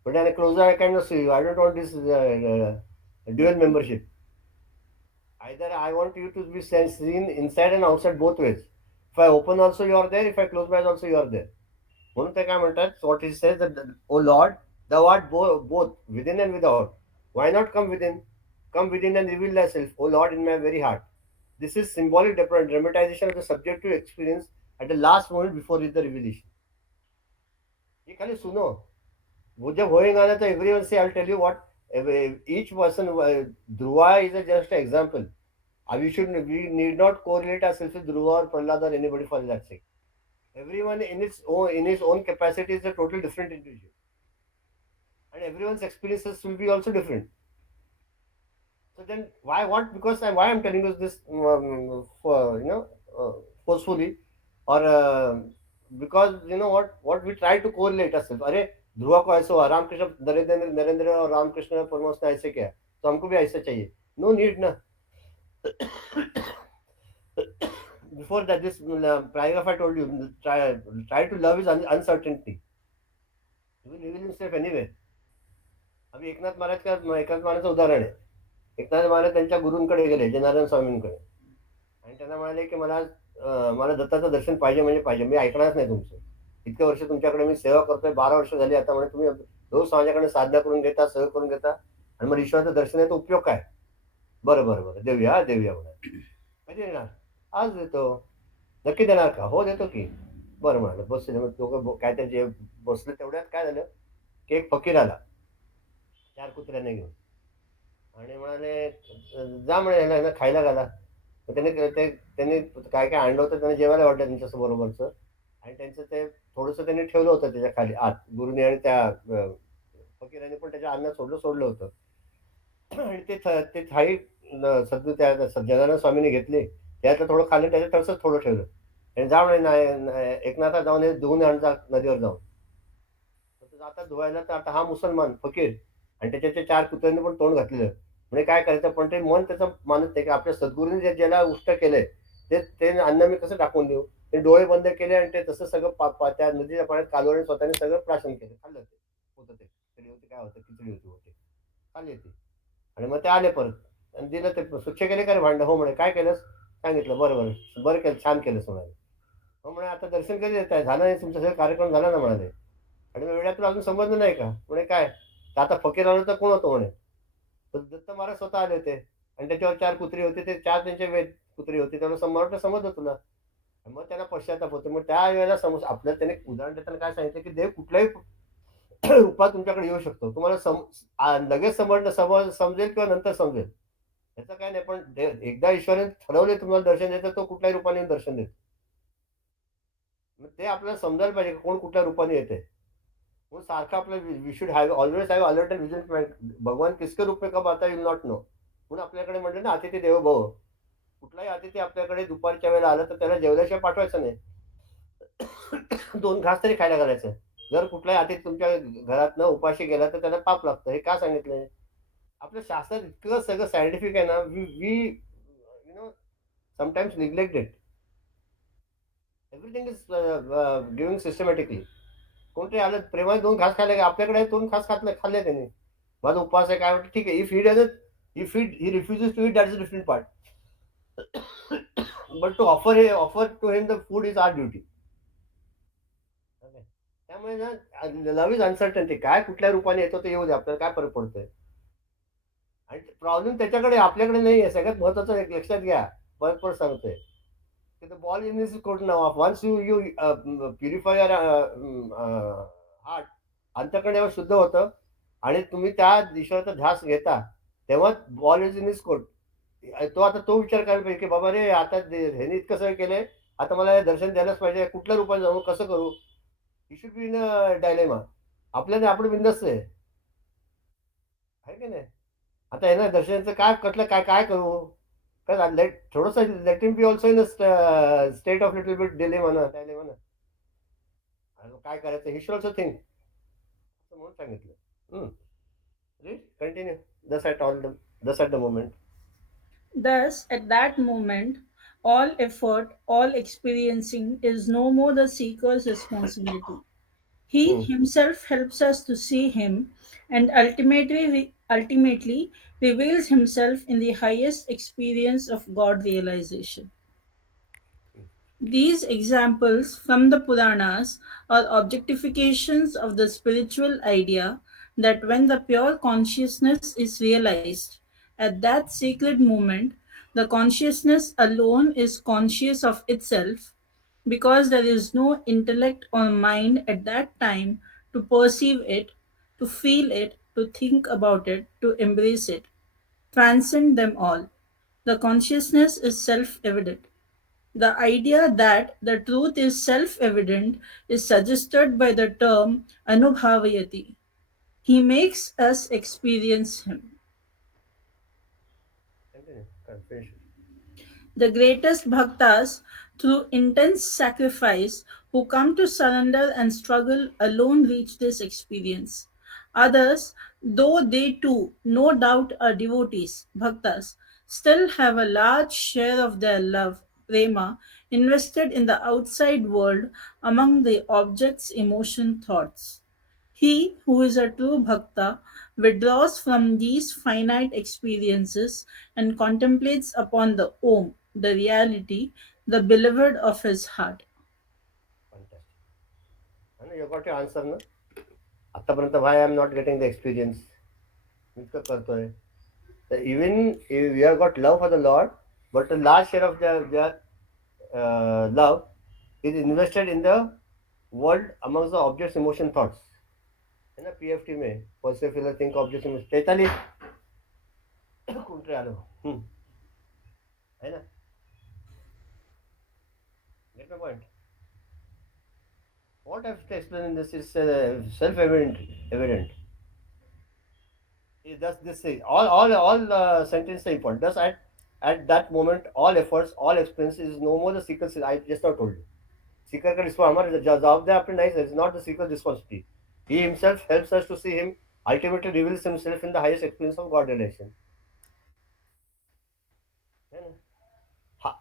But when I close my eyes, I cannot see you. I don't want this dual membership. Either I want you to be seen inside and outside both ways. If I open also, you are there. If I close my eyes also, you are there. म्हणून ते काय म्हणतात, what he says that, O Lord, thou art both within and without. Why not come within? Come within and reveal thyself, O Lord, in my very heart. This is symbolic dramatization of the subjective experience at the last moment before the revelation. ये खाली सुनो, वो जब होएगा ना तो everyone say, I'll tell you what, each person, Dhruva is just an example. We need not correlate ourselves with Dhruva or Prahlad or anybody for that sake. Everyone in his own capacity is a total different individual, and everyone's experiences will be also different. So then why I'm telling you this forcefully, or because what we try to correlate ourselves. अरे ध्रुवा को ऐसा हुआ, रामकृष्ण नरेंद्र और रामकृष्ण परमहंस ने ऐसे किया तो हमको भी ऐसा चाहिए. No need ना. Before that, this paragraph I told you, try to love is uncertainty. You will reveal himself anywhere. अभी एकनाथ महाराजचं उदाहरण आहे. एकनाथ महाराज त्यांच्या गुरूंकडे गेले, जनार्दन स्वामींकडे, आणि त्यांना म्हणाले की मला दत्ताचं दर्शन पाहिजे म्हणजे पाहिजे, मी ऐकणारच नाही तुमचं. इतके वर्ष तुमच्याकडे मी सेवा करतोय, 12 वर्ष झाली आता, म्हणे तुम्ही रोज माझ्याकडे साधना करून घेता, सेवा करून घेता, आणि मग ईश्वराचं दर्शन आहे, तो उपयोग काय? बरं देऊया म्हणा. कधी येणार? आज देतो. नक्की देणार का? हो देतो की. बरं म्हणाले. बसले. मग दोघं काय त्यांचे बसले. तेवढ्यात काय झालं की एक फकीर आला 4 कुत्र्यांना घेऊन, आणि म्हणाले जा म्हणे ह्याला खायला घाला. त्यांनी काय काय आणलं होतं, त्यांना जेवायला वाटलं त्यांच्याबरोबरचं, आणि त्यांचं ते थोडंसं त्यांनी ठेवलं होतं त्याच्या खाली आत, गुरुनी आणि त्या फकीरांनी पण त्याच्या अन्नात सोडलं होतं. आणि ते थाळी सद्गुरू त्या सज्जनानंद स्वामींनी घेतली. त्यातलं थोडं खाल्लं, त्याच्यात तसंच थोडं ठेवलं. आणि जा म्हणे एकनाथा जाऊन हे धुवून आण जा नदीवर जाऊन. तर तो जातात धुवायला, तर आता हा मुसलमान फकीर आणि त्याच्या 4 कुत्र्यांनी पण तोंड घातलेलं. म्हणजे काय करायचं, पण ते मन त्याचं मानत नाही, की आपल्या सद्गुरूंनी ज्याला उष्ट केलंय, ते अन्न मी कसं टाकून देऊ? ते डोळे बंद केले आणि ते तसं सगळं त्या नदीच्या पाण्यात कालवून स्वतःने सगळं प्राशन केलं. खाल्लं ते. होतं ते. खिचडी होती, काय होतं, खिचडी होती बहुतेक. खाल्ली ती. आणि मग ते आले परत आणि दिलं ते स्वच्छ केले का रे भांडं? हो म्हणे. काय केलंस? सांगितलं. बरं, बरं. बरं केलं, छान केलंस म्हणाले. हो म्हणे, आता दर्शन कधी देताय? झालं नाही तुमचा सगळं कार्यक्रम झाला ना म्हणाले. आणि मग वेळात तुला अजून समजलं नाही का? म्हणे काय? तर आता फकीर आलं तर कोण होतं म्हणे? तर दत्त महाराज स्वतः आले होते आणि त्याच्यावर 4 कुत्री होते. ते 4 त्यांचे वेद कुत्री होते. त्याला वाटलं समजलं तुला. मग त्यांना पश्चाताप होतो. मग त्यावेळेला आपल्याला त्याने उदाहरण देताना काय सांगितलं, की देव कुठल्याही रूपात तुमच्याकडे येऊ शकतो. तुम्हाला लगेच समजेल किंवा नंतर समजेल. त्याचं काही नाही. पण एकदा ईश्वराने ठरवले तुम्हाला दर्शन द्यायचं, तो कुठल्याही रूपाने येऊन दर्शन देतो. मग ते आपल्याला समजायला पाहिजे, की कोण कुठल्या रूपाने येतंय. म्हणून सारखं आपलं we should have always have alert and vigilant. भगवान किसके रूप में कब आता यू विल नॉट नो. म्हणून आपल्याकडे म्हटलं ना, अतिथी देवो भव. कुठलाही अतिथी आपल्याकडे दुपारच्या वेळेला आला, तर त्याला जेवल्याशिवाय पाठवायचं नाही. 2 घास तरी खायला घालायचं. जर कुठलाही अतिथी तुमच्या घरातनं उपाशी गेला, तर त्याला पाप लागतं. हे का सांगितलंय? आपलं शास्त्र इतकं सगळं सायंटिफिक आहे ना, we you know sometimes neglect it. Everything is giving systematically. कोणतरी आलं प्रेमाने 2 घास खायला, आपल्याकडे 2 घास खाल्ले त्याने. माझा उपवास आहे काय वाटतं, ठीक आहे. If he doesn't if he refuses to eat, that is a different part. But to offer to him the food is our duty. त्यामुळे ना, लव्ह इज अनसर्टन्टी. काय कुठल्या रूपाने येतो ते येऊ दे, आपल्याला काय फरक पडतोय. आणि प्रॉब्लेम त्याच्याकडे, आपल्याकडे नाही आहे. सगळ्यात महत्वाचं एक लक्षात घ्या. परत परत सांगतोय, की the ball in is court now. Once you you purify your heart, अंतःकरण जेव्हा शुद्ध होतं आणि तुम्ही त्या ईश्वराचा ध्यास घेता, तेव्हा ball is in is court. तो विचार करायला पाहिजे, की बाबा रे, आता ह्याने इतकं सगळं केलंय, आता मला हे दर्शन द्यायलाच पाहिजे. कुठल्या रूपाने जाऊ, कसं करू? You should be in a dilemma. आपल्याला आपण बिंदास्त आहे की नाही? आता आहे ना दर्शनाचं काय कटलं, काय काय करू? काय थोडंसं let him B also in state of little bit dilemma ना, डायलेमा ना. आणि मग काय करायचं, ही शुड ऑल्सो थिंक. असं म्हणून सांगितलं. Continue. Thus at the moment. Thus, at that moment, all effort, all experiencing is no more the seeker's responsibility. He Hmm. himself helps us to see him and ultimately reveals himself in the highest experience of God realization. These examples from the Puranas are objectifications of the spiritual idea that when the pure consciousness is realized, at that sacred moment, the consciousness alone is conscious of itself because there is no intellect or mind at that time to perceive it, to feel it, to think about it, to embrace it. Transcend them all. The consciousness is self evident. The idea that the truth is self evident is suggested by the term Anubhavayati. He makes us experience him. Continue. Finish. The greatest bhaktas, through intense sacrifice, who come to surrender and struggle alone reach this experience. Others, though they too no doubt are devotees, bhaktas, still have a large share of their love, prema, invested in the outside world among the objects, emotion, thoughts. He who is a true bhakta withdraws from these finite experiences and contemplates upon the Om, the reality, the beloved of his heart. Fantastic. And you got your answer ना. आतापर्यंत why I am not getting the experience. मी इतकं करतोय. तर even if we have got love for the Lord, but a large share of their love is invested in the world amongst the objects, emotion, thoughts. है ना, PFT में perceive feeler think object emotion 43 कुंठे आलो. है ना, gate my point. What I have to explain in this is self-evident. Evident. Does this say all sentences are important? Thus, at that moment, all efforts, all expense is no more the seeker's. I just now told you. Seeker का हमारा जवाब अपने नहीं. It's not the seeker's responsibility. He himself helps us to see him. Ultimately, reveals himself in the highest experience of God relation. है ना? How,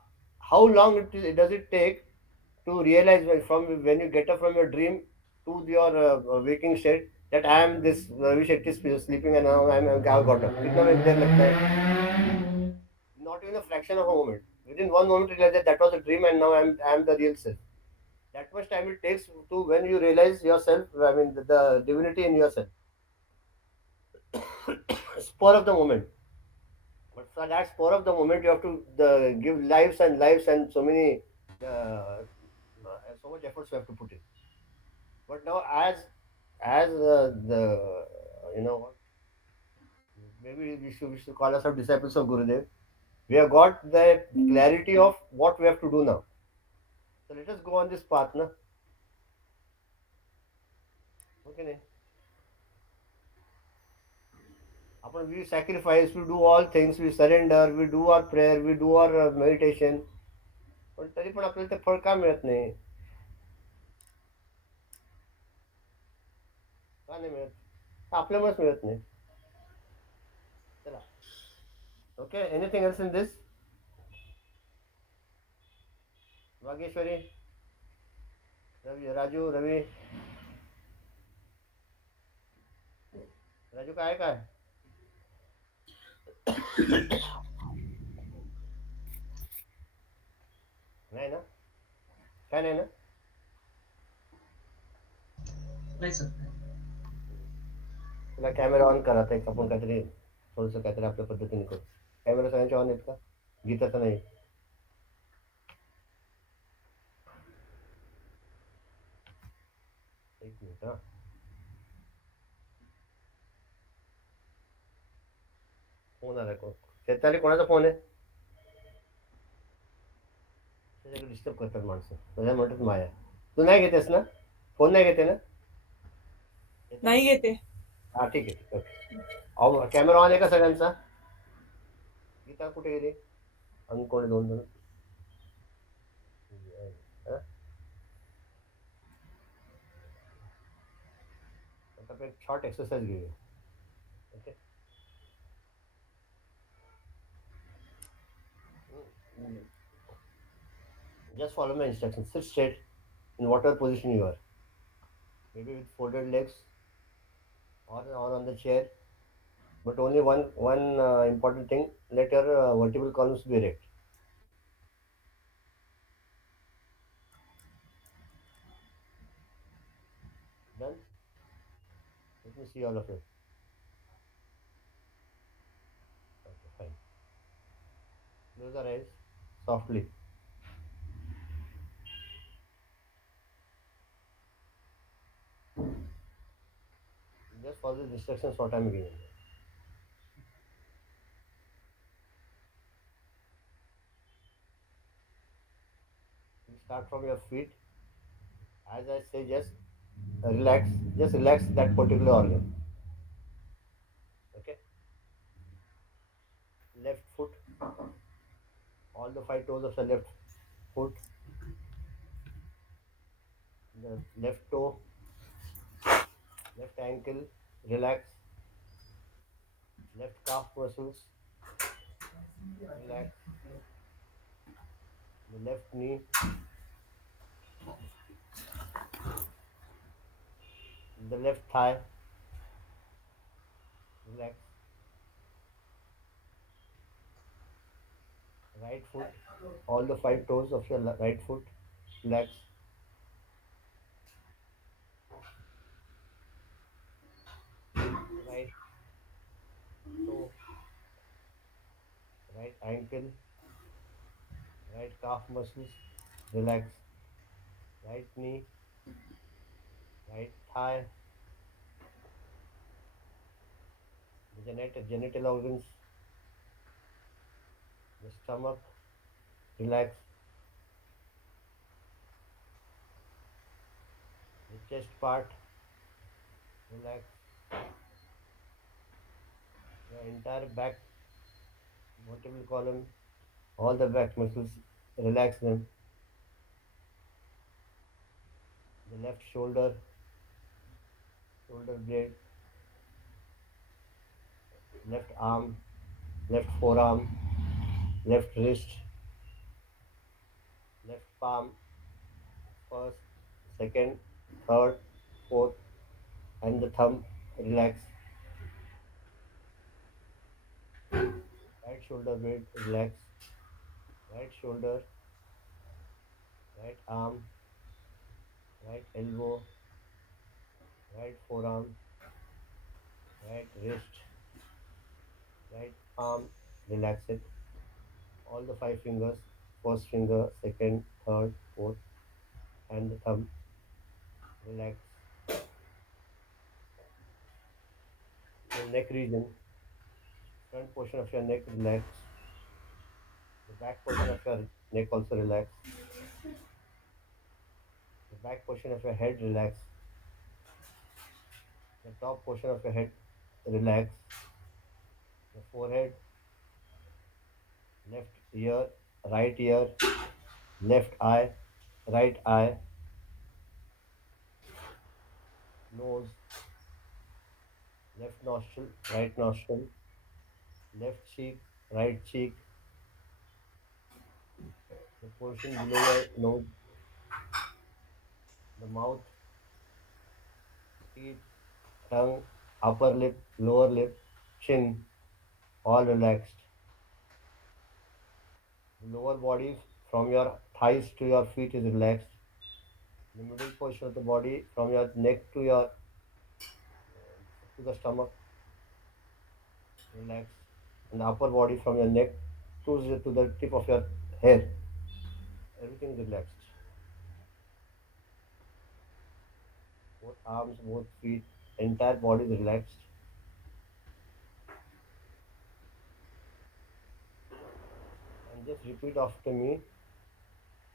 how long does it take to realize when you get up from your dream to your waking state that I am this Ravi Shetty sleeping and now I've got up. कितना में देर लगता है? Not even a fraction of a moment. Within one moment, you realize that was a dream and now I'm the real self. That much time it takes to when you realize yourself. I mean the divinity in yourself. Spur of the moment. But for that spur of the moment, you have to give lives and so many, so much efforts you have to put in. But now, as the what, maybe we should call ourselves disciples of Gurudev. We have got the clarity of what we have to do now. So let us go on this path, na? Okay, ne? We sacrifice, we do all things, we surrender, we do our prayer, we do our meditation. पण तरी पण आपल्याला ते फळ का मिळत नाही? का नाही मिळत? आपल्यामुळेच मिळत नाही. चला. Okay, anything else in this? Vageshwari, Raju, Ravi, Raju काय काय? नाही ना? काय नाही ना? नाही सर. तुला कॅमेरा ऑन करा आता एक आपण काहीतरी थोडंसं काहीतरी आपल्या पद्धतीने करू. कॅमेरा सगळ्यांचे ऑन आहेत का? गीताचा नाही. एक मिनिट हा. फोन आलाय कोण? शेताली कोणाचा फोन आहे? त्याच्याकडे डिस्टर्ब करतात माणसं. तुझ्या म्हणतात माया. तू नाही घेतेस ना? फोन नाही घेते ना? नाही घेते. हा ठीक आहे. ओके. कॅमेरा ऑन आहे का सगळ्यांचा? गीता कुठे गेली? आणि कोण दोन जण? हा? आता आपण एक शॉर्ट एक्सरसाइज घेऊया. Okay. Just follow my instructions. Sit straight in whatever position you are. Maybe with folded legs or on the chair. But only one important thing: let your vertebral columns be erect. Done. Let me see all of you. Okay, fine. Close your eyes softly. Just follow the instructions what I'm giving. You start from your feet. As I say, just relax. Just relax that particular organ. Okay. Left foot. All the 5 toes of the left foot. The left toe. Left ankle. Relax. Left calf muscles. Relax. The left knee. The left thigh. Relax. Right foot. All the 5 toes of your right foot. Relax. Right toe. Right ankle. Right calf muscles. Relax. Right knee. Right thigh. The genital organs. The stomach. Relax. The chest part, relax. Your entire back, vertebral column, all the back muscles, relax them. The left shoulder, shoulder blade, left arm, left forearm, left wrist, left palm, first, second, third, fourth, and the thumb, relax. Right shoulder blade, relax. Right shoulder, right arm, right elbow, right forearm, right wrist, right arm, relax it. All the five fingers, first finger, second, third, fourth, and the thumb, relax. Your neck region, front portion of your neck, relax. The back portion of your neck also relax. The back portion of your head, relax. The top portion of your head, relax. The forehead, left ear, right ear, left eye, right eye, nose, left nostril, right nostril, left cheek, right cheek, the portion below your nose, the mouth, teeth, tongue, upper lip, lower lip, chin, all relaxed. The lower body from your thighs to your feet is relaxed. The middle portion of the body from your neck to the stomach, relaxed. And the upper body from your neck to the tip of your hair, everything is relaxed. Both arms, both feet, entire body is relaxed. And just repeat after me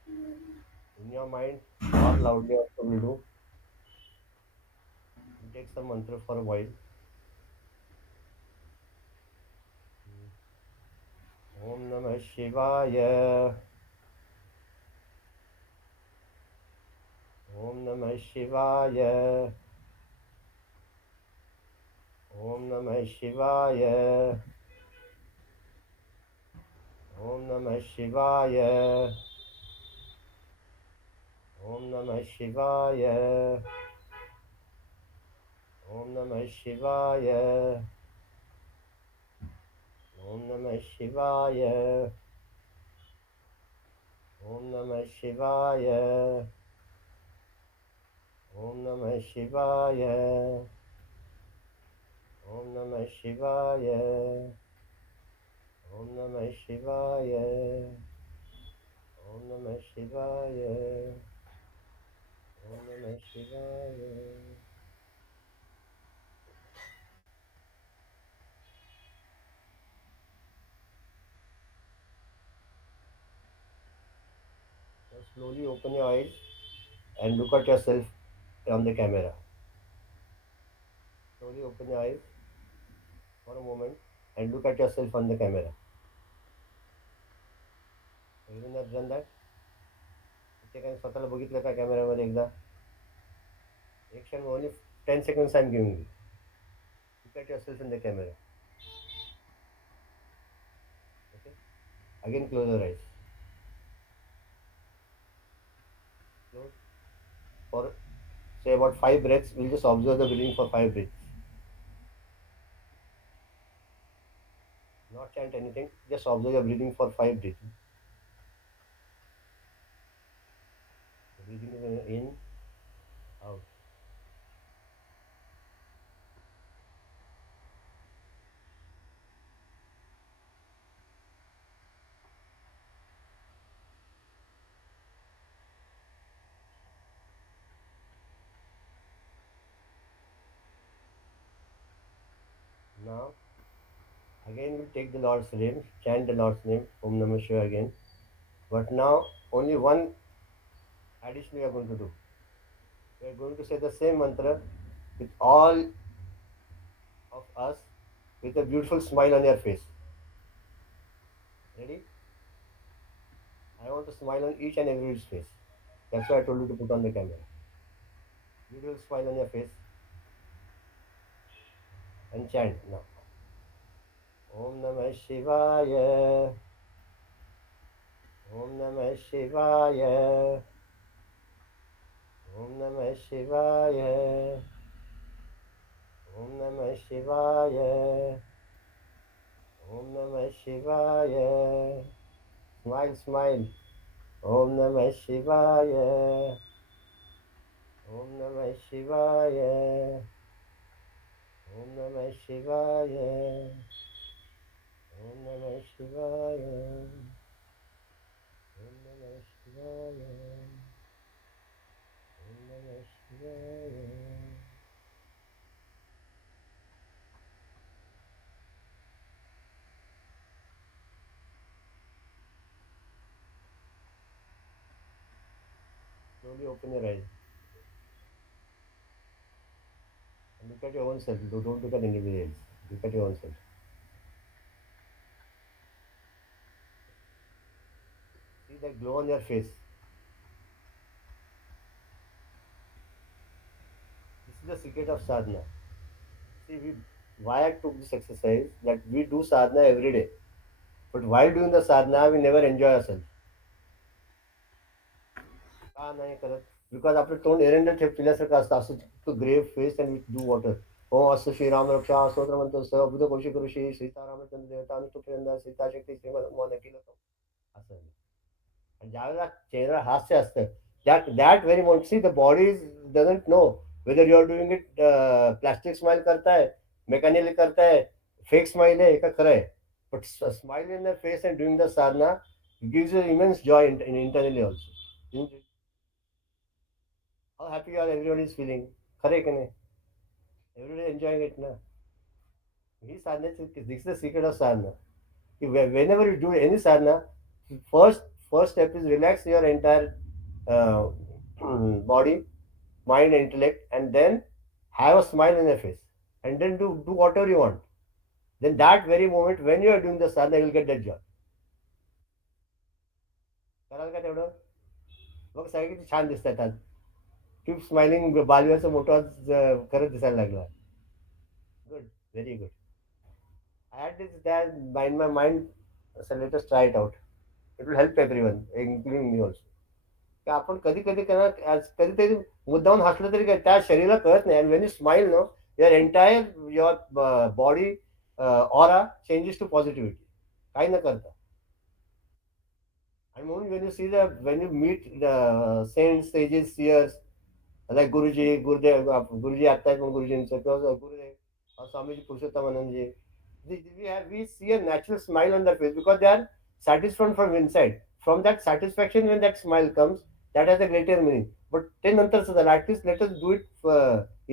in your mind or loudly also will do. You take some mantra for a while. Om Namah Shivaya. Om Namah Shivaya. Om Namah Shivaya. Om Namah Shivaya. Om Namah Shivaya. Om Namah Shivaya. Om Namah Shivaya. Om Namah Shivaya. Om Namah Shivaya. Om Namah Shivaya. Om Namah Shivaya. Om Namah Shivaya. Om Namah Shivaya. Now slowly open your eyes and look at yourself on the camera. Slowly open your eyes for a moment and look at yourself on the camera. Everyone has done that? प्रत्येकाने स्वतःला बघितलं का कॅमेरामध्ये एकदा एक क्षण only 10 seconds I'm giving you. Look at yourself in the camera. Okay? Again close your eyes. Close. For say about 5 breaths, we'll just observe the breathing for 5 breaths. Not chant anything, just observe your breathing for 5 breaths. The breathing is in, out. Now, again we'll take the Lord's name, chant the Lord's name, Om Namah Shivaya again. But now, only one addition we are going to do. We are going to say the same mantra with all of us with a beautiful smile on your face. Ready? I want to smile on each and everybody's face. That's why I told you to put on the camera. Beautiful smile on your face and chant now. Om Namah Shivaya. Om Namah Shivaya. Om Namah Shivaya. Om Namah Shivaya. Om Namah Shivaya. Smile, smile. Om Namah Shivaya. Om Namah Shivaya. Om Namah Shivaya. Om Namah Shivaya. Om Namah Shivaya. Om Namah Shivaya. Slowly open your eyes and look at your own self. Don't look at anybody else. Look at your own self. See that glow on your face. This is the secret of sadhana. See, why I took this exercise that we do sadhana every day. But while doing the sadhana, we never enjoy ourselves. का नाही करत because आपलं तोंड एरंड पिल्यासारखं असतं असं to grave face and with do water हो असं श्रीराम रक्षा स्तोत्र म्हणतो बुध कौशिक ऋषी सीतारामचंद्र देवता अनुष्टुप्रेंदा सीताशक्ती श्रीमन केलं असं आणि ज्यावेळेला चेहरा हास्य असतं that very moment see the body doesn't know whether you are doing it plastic smile करताय मेकॅनिकली करताय फेक स्माइल आहे का खरं आहे but smile in the face and doing the sadhana gives you immense joy internally also how happy are everyone is feeling खरे की नाही everybody enjoying it ना ही साधण्याची this is the secret of sadhana whenever you do any sadhana first step is relax your entire body mind intellect and then have a smile in your face and then do whatever you want then that very moment when you are doing the sadhana you will get that joy कराल का तेवढं मग सगळे किती छान दिसतात आज keep smiling बालव्याचा मोठा खरंच दिसायला लागला good very good I had this that in my mind so let us try it out it will help everyone including me also की आपण कधी कधी कधीतरी मुद्दाहून हसलं तरी काय त्या शरीराला कळत नाही and when you smile no your entire your body aura changes to positivity काही न करता आणि म्हणून when you meet saints sages seers like Guruji, Gurudev, Guruji आता आहे पण गुरुजींचं किंवा गुरुदेव स्वामीजी पुरुषोत्तमानंदजी we see a natural smile on their face because they are satisfied from inside. From that satisfaction when that smile comes, that has a greater meaning. But ते नंतरच झालं at least let us do it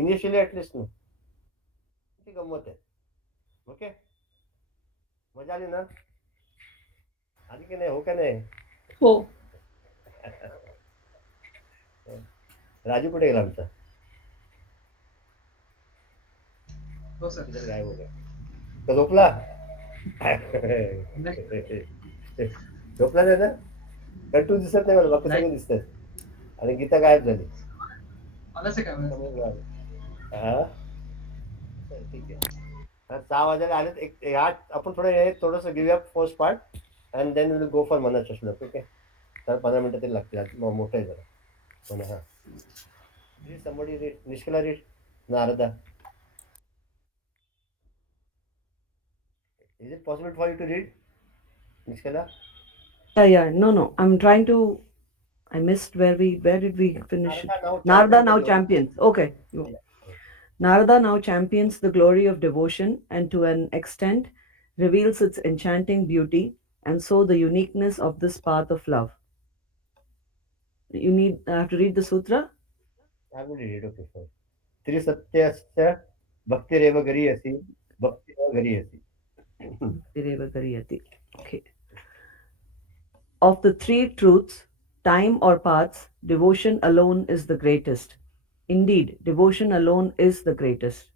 initially at least no. ती गंमत आहे okay मजा आली ना आली की नाही हो का नाही हो राजू कुठे गेला आमचा हो सर किधर गायब हो गया तो झोपला झोपला नाही ना कट्टू दिसत नाही मला बाकी सगळे दिसतात आणि गीता गायब झाली आलाच आहे का हा ठीक आहे 6 वाजायला आले एक आपण थोडस घेऊया first part and then will go for मनाच्या श्लोक ओके तर 15 मिनिटं तरी लागतील मोठं आहे जरा पण हा somebody read Nishkala read Narada is it possible for you to read Nishkala Yeah, no, I'm trying to. I missed where did we finish it? Narada now champions. Okay. Narada now champions the glory of devotion and to an extent reveals its enchanting beauty and so the uniqueness of this path of love. I have to read the sutra? I will read it okay sir Trisatyasya bhaktireva gariyasi bhaktireva gariyasi Tireva Gariyati. Okay. Of the three truths, time or paths, devotion alone is the greatest. Indeed, devotion alone is the greatest.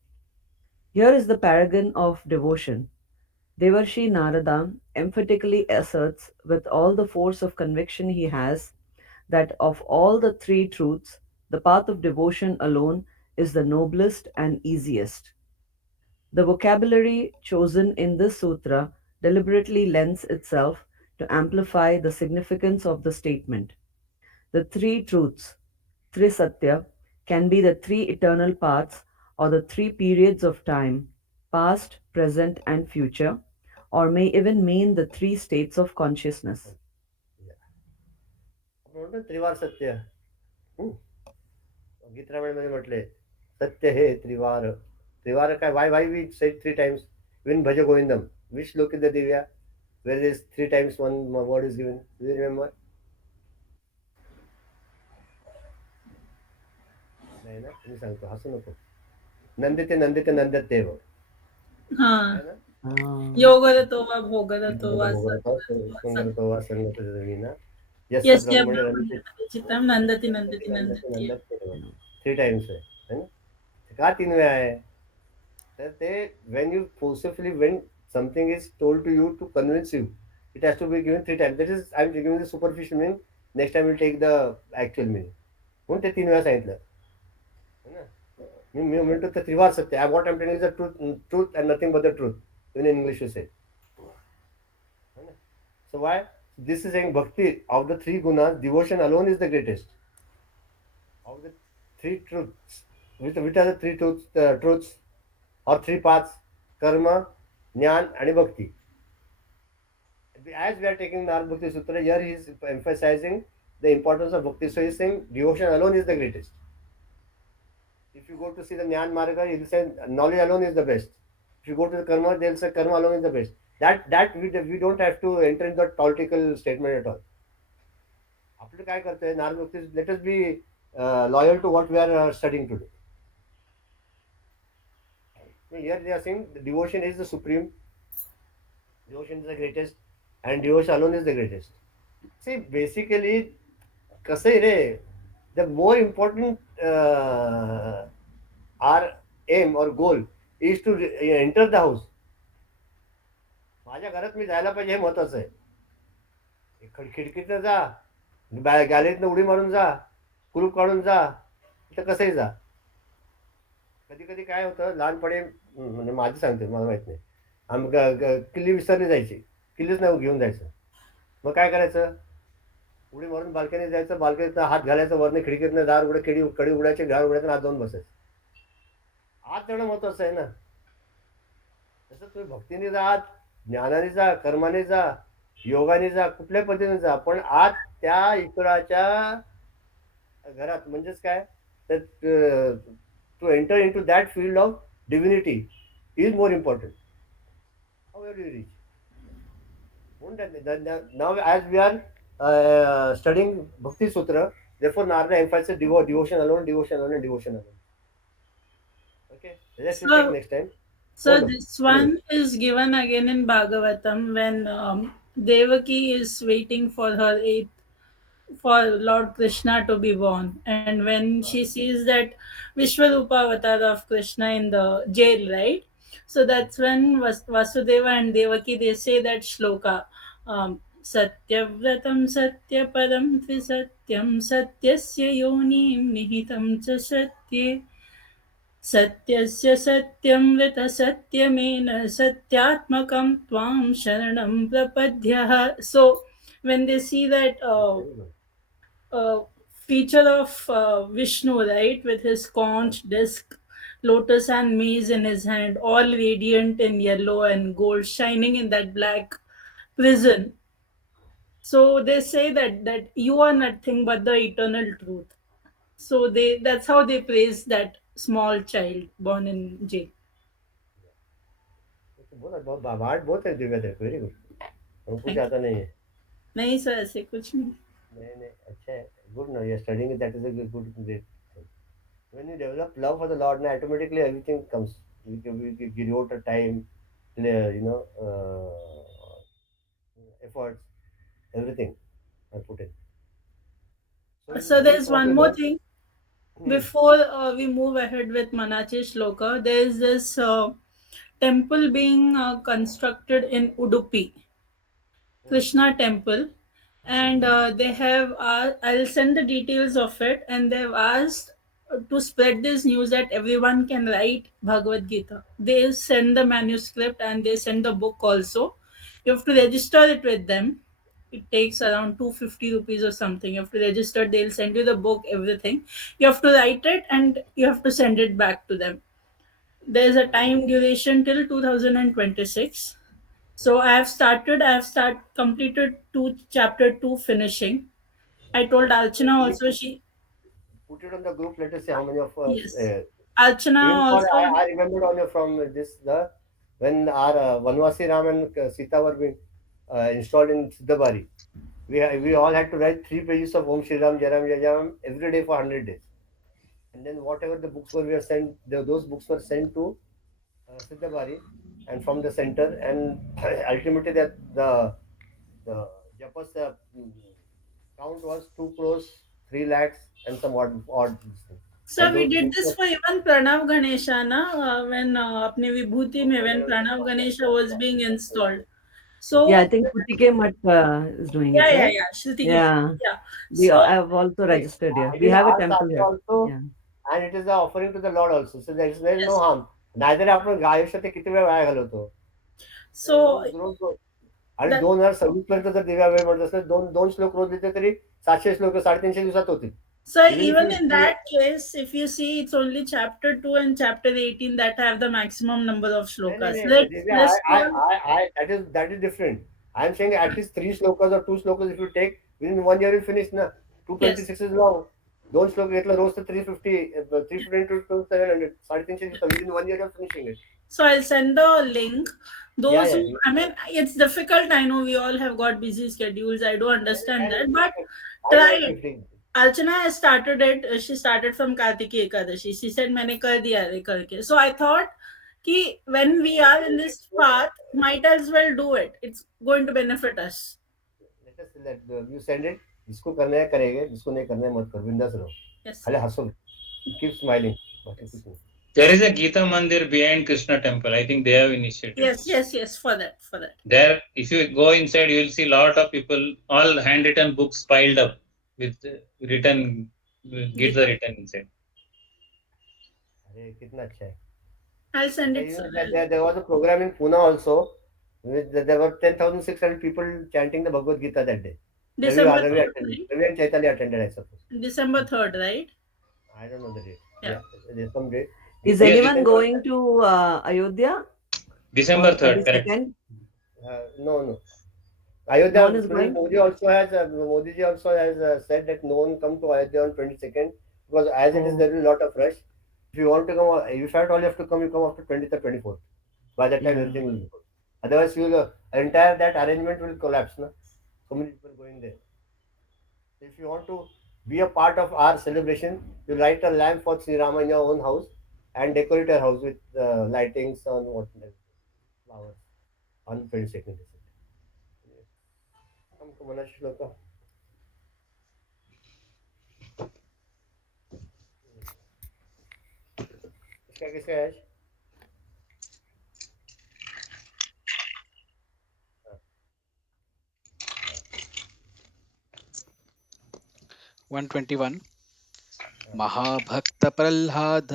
Here is the paragon of devotion. Devarshi Narada emphatically asserts with all the force of conviction he has that of all the three truths, the path of devotion alone is the noblest and easiest. The vocabulary chosen in this sutra deliberately lends itself to amplify the significance of the statement. The three truths, Trisatya, can be the three eternal paths or the three periods of time, past, present, and future, or may even mean the three states of consciousness. आपण म्हणतो त्रिवार सत्य. गीत रामायणमध्ये म्हटले सत्य हे त्रिवार. त्रिवार काय? Why we said 3 times when Bhaj Govindam. Which shloka is the दिव्या where is 3 times one word is given? Do you remember? नाही ना, मी सांगतो, हसू नको. नंदिते नंदिते नंदते हो. हाँ है ना? योगरतो वा भोगरतो वा सुंदरतो वा संगत जमीना यस्य यस्य ब्रह्मणे ब्रह्मणि परिचितं नंदति नंदति नंदति. थ्री टाइम्स है ना. का 3 वेळा आहे? तर ते when you forcefully, when something is told to you to convince you, it has to be given 3 times. That is, I'm giving the superficial meaning. Next time we'll take the actual meaning. म्हणून ते 3 वेळा सांगितलं है ना. मी म्हणतो ते त्रिवार सत्य. What I'm telling is the truth and nothing but the truth. In English you say. So why? This is saying bhakti of the three gunas, devotion alone is the greatest. Of the three truths, which are the three truths or three paths? Karma, Jnana and Bhakti. As we are taking Narad Bhakti Sutra, here he is emphasizing the importance of Bhakti. So he is saying devotion alone is the greatest. If you go to see the Jnana Marga, he will say knowledge alone is the best. If you go to the Karma, they will say Karma alone is the best. That we don't have to enter in the political statement at all. आपलं काय करतोय नारद भक्ती? Let us be loyal to what we are studying today. Here they are saying the devotion is the supreme, devotion is the greatest, and devotion alone is the greatest. See, basically, कसं आहे रे, the more important our aim or goal is to enter the house. माझ्या घरात मी जायला पाहिजे हे महत्वाचं आहे. खिडकीतनं जा, गॅलरीतनं उडी मारून जा, कुलूप काढून जा, तर कसंही जा. कधी कधी काय होतं, लहानपणी म्हणजे माझं सांगते, मला माहित नाही, किल्ली विसरली जायची, किल्लीच नाही घेऊन जायचं. मग काय करायचं? उडी मारून बाल्कनीत जायचं, बाल्कनीतनं हात घालायचं, वरने खिडकीतनं दार उघडे, कडी उघडायचे, दार उघडायचं, हात जाऊन बसायचं. आत जाणं महत्वाचं आहे ना. तसं तुम्ही भक्तीने जा, ज्ञानाने जा, कर्माने जा, योगाने जा, कुठल्याही पद्धतीने जा, पण आत त्या ईश्वराच्या घरात म्हणजेच काय, तर to enter into that field of divinity is more important. However you reach. Now as we are studying Bhakti Sutra, therefore Narada emphasizes devotion alone, devotion alone, and devotion alone. Okay, let's take next time. So this one is given again in Bhagavatam when Devaki is waiting for her for Lord Krishna to be born, and when she sees that Vishwarupa avatar of Krishna in the jail, right? So that's when Vasudeva and Devaki, they say that shloka, Satyavratam Satyaparam Trisatyam Satyasya Yonim Nihitam Cha Satye Satyasya Satyamrita Satyamena Satyatmakam Tvam Sharanam Prapadyah. So when they see that feature of Vishnu, right, with his conch, disc, lotus, and mace in his hand, all radiant in yellow and gold, shining in that black prison. So they say that you are nothing but the eternal truth. So that's how they praise that small child born in jail. बहुत है दिव्या, देखो very good. कुछ आता नहीं है. नहीं sir, ऐसे कुछ नहीं. नहीं, अच्छा है, good. Now you are studying it, that is a good great thing. When you develop love for the Lord, now automatically everything comes. You devote a time, efforts, everything are put in. So there's one more thing. Before we move ahead with Manachi Shloka, there is this temple being constructed in Udupi, Krishna temple, and they have. I'll send the details of it, and they've asked to spread this news that everyone can write Bhagavad Gita. They send the manuscript and they send the book also. You have to register it with them. It takes around 250 rupees or something. You have to register. They'll send you the book, everything. You have to write it and you have to send it back to them. There's a time duration till 2026. So I have completed chapter 2 finishing. I told Archana Please also, she, put it on the group. Let us see how many of us. yes. Archana Even for also, I remembered on your from this the when our Vanvasi Ram and Sita were being installed in Siddhabari. We all had to write 3 pages of Om Shri Ram Jai Ram Jai Jai Ram every day for 100 days. And then whatever the books were, we are sent. Those books were sent to Siddhabari and from the center, and ultimately the Japas count was 2 crores, 3 lakhs, and some odd this thing. so And we those did books this were for even Pranav Ganesha, na, when apne Vibhuti mein, when Pranav Ganesha was being installed. Yeah, I So, think Putike Mutt is doing it, yeah, right? yeah, Shruti Gita. Yeah. Yeah. We So, I have also it registered here. We is have a our temple sadhya here. also, Yeah. and it is the offering to the Lord also. So there is no yes. harm. Neither आपण आयुष्यात किती वेळ via घालवतो. So, रोज रोज रोज आणि that 2026 पर्यंत जर दिव्या वेळ म्हणत असेल दोन दोन श्लोक रोज दिले तरी 700 श्लोक 350 दिवसात होतील. so Even if even you in see, that case, if you see, it's only chapter 2 and chapter 18 that have the maximum number of no, no, shlokas. no, Divya, Let's call, that is different. I am saying at least 3 slokas or 2 slokas if you take within 1 year you finish na. yes. 226 is long. दोन श्लोक घेतलं रोज तर 350 350 into 700 350 within 1 year you're finishing it. So I'll send the link. Yeah, Those yeah. who, I mean, it's difficult. I know we all have got busy schedules. I do understand that, but I know try it's it. different. Archana has started it. She started from Kartiki Ekadashi. She said, "मैंने कर दिया है करके." So I thought, कि when we are in this path, might as well do it. It's going to benefit us. Let us let you send it. जिसको करना है करेंगे, जिसको नहीं करना है मत करो, बिंदास रहो. Yes. खाली हंसो. Keep smiling. बाकी कुछ नहीं. There is a Gita Mandir behind Krishna temple. I think they have initiated Yes, this. yes, yes. For that, for that. There, if you go inside, you will see lot of people, all handwritten books piled up with written Gita written inside. अरे कितना अच्छा है. I'll send it. You Sir. know, there was a program in Pune also. There were 10,600 people chanting the Bhagavad Gita that day. December Ravi 3rd, attended. right? Ravi and Chaitanya attended, I suppose. December 3rd, right? I don't know the date. Yeah. There's some date. Is Yes, anyone going to Ayodhya December on 3rd, correct. 22nd? No. No Ayodhya, one is President going? Modi ji also has said that no one come to Ayodhya on 22nd because as it is Oh. there is a lot of rush. If you want to come, if you all have to come, you come after 23rd, 24th. By that time Yeah. everything will be good. Otherwise, you will entire that arrangement will collapse. Na? So many people going there. If you want to be a part of our celebration, you light a lamp for Sri Rama in your own house and decorate your house with lightings on what flowers on 22nd December. Come to Manash Shloka. किसका है? 121 महाभक्त प्रल्हाद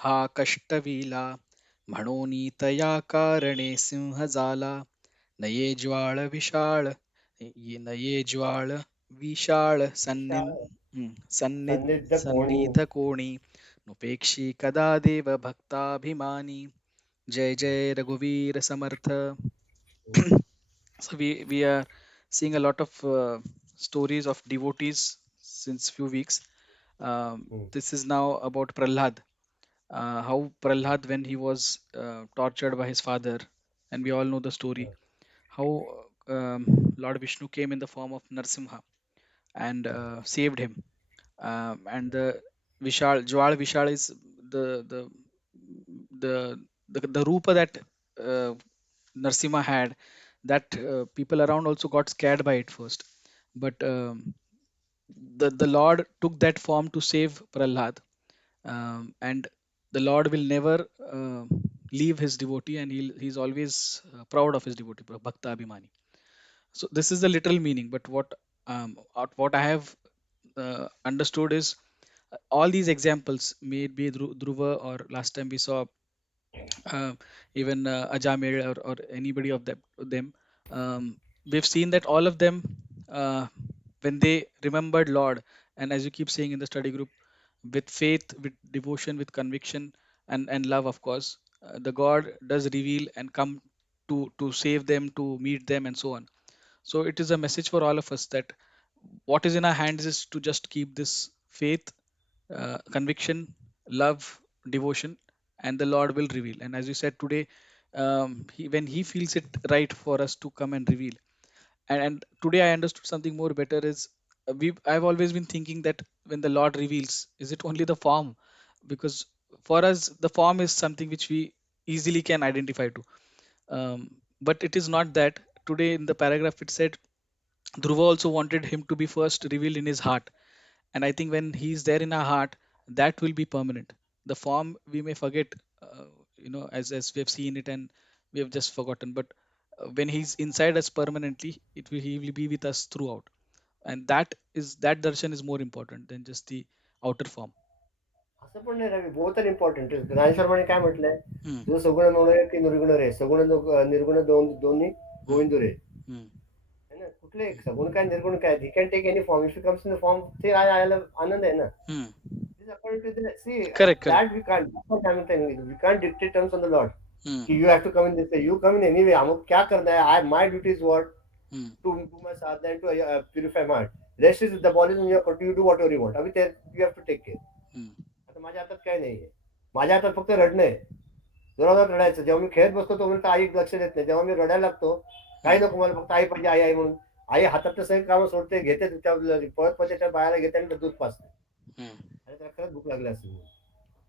हा कष्टविला म्हणोनीतया कारणे सिंह झाला नये ज्वाळ विशाळ विशाळ सन्निध कोणी सन्निध कोणी नुपेक्षी कदा देव भक्ताभिमानी जय जय रघुवीर समर्थ. So we are seeing a lot of stories of devotees since few weeks. This is now about Prahlad. How Prahlad, when he was tortured by his father, and we all know the story, how Lord Vishnu came in the form of Narsimha and saved him. And the Jwal Vishal is the rupa that Narsimha had, that people around also got scared by it first. But the Lord took that form to save Prahlad. and the Lord will never leave his devotee, and he's always proud of his devotee, bhakta abhimani. So this is the literal meaning, but what I have understood is all these examples, may it be Dhruva, or last time we saw uh, even Ajamil, or anybody of them, we've seen that all of them, uh, when they remembered Lord, and as you keep saying in the study group, with faith, with devotion, with conviction, and love, of course, the God does reveal and come to save them, to meet them, and so on. So it is a message for all of us that what is in our hands is to just keep this faith, conviction, love, devotion, and the Lord will reveal. And as you said today, when He feels it right for us to come and reveal. And today I understood something more better is, I've always been thinking that when the Lord reveals, is it only the form? Because for us, the form is something which we easily can identify to. But it is not that. Today in the paragraph it said Dhruva also wanted him to be first revealed in his heart. And I think when he's there in our heart, that will be permanent. The form we may forget, as we have seen it and we have just forgotten. But when he's inside us permanently, he will be with us throughout. And that darshan is more important than just the outer form. असं पण नाही रवी, बहुत important. ज्ञानेश्वरांनी काय म्हटलंय, Hmm. तुझं सगुण म्हणून की निर्गुण रे, सगुण निर्गुण दोन्ही गोविंद रे. Hmm. है ना, कुठले सगुण काय निर्गुण काय, he can take any form. If comes in the form, ते आयला आनंद आहे ना. Hmm. See, Correct. that we can't. That's what I'm telling you. We can't dictate terms on the Lord. Hmm. You have to come in this way. You come in anyway. हमको क्या करना है? My duty is what? Hmm. To do my sadhana and to purify my heart. Rest is the ball is in your court. You do whatever you want. अभी ते you have to take care. Hmm. आता माझ्या हातात काय नाहीये. माझ्या हातात फक्त रडणं आहे. जोरात रडायचं. जेव्हा मी खेळत बसतो तो म्हणतो आई लक्ष देत नाही. जेव्हा मी रडायला लागतो, काही नको मला, फक्त आई पाहिजे, आई आई म्हणून. आई हातातलं सगळी कामं सोडते, घेते पळत पळत त्या बाळाला घेते आणि दूध पाजते. Hmm. आणि त्याला खरंच भूक लागली असेल.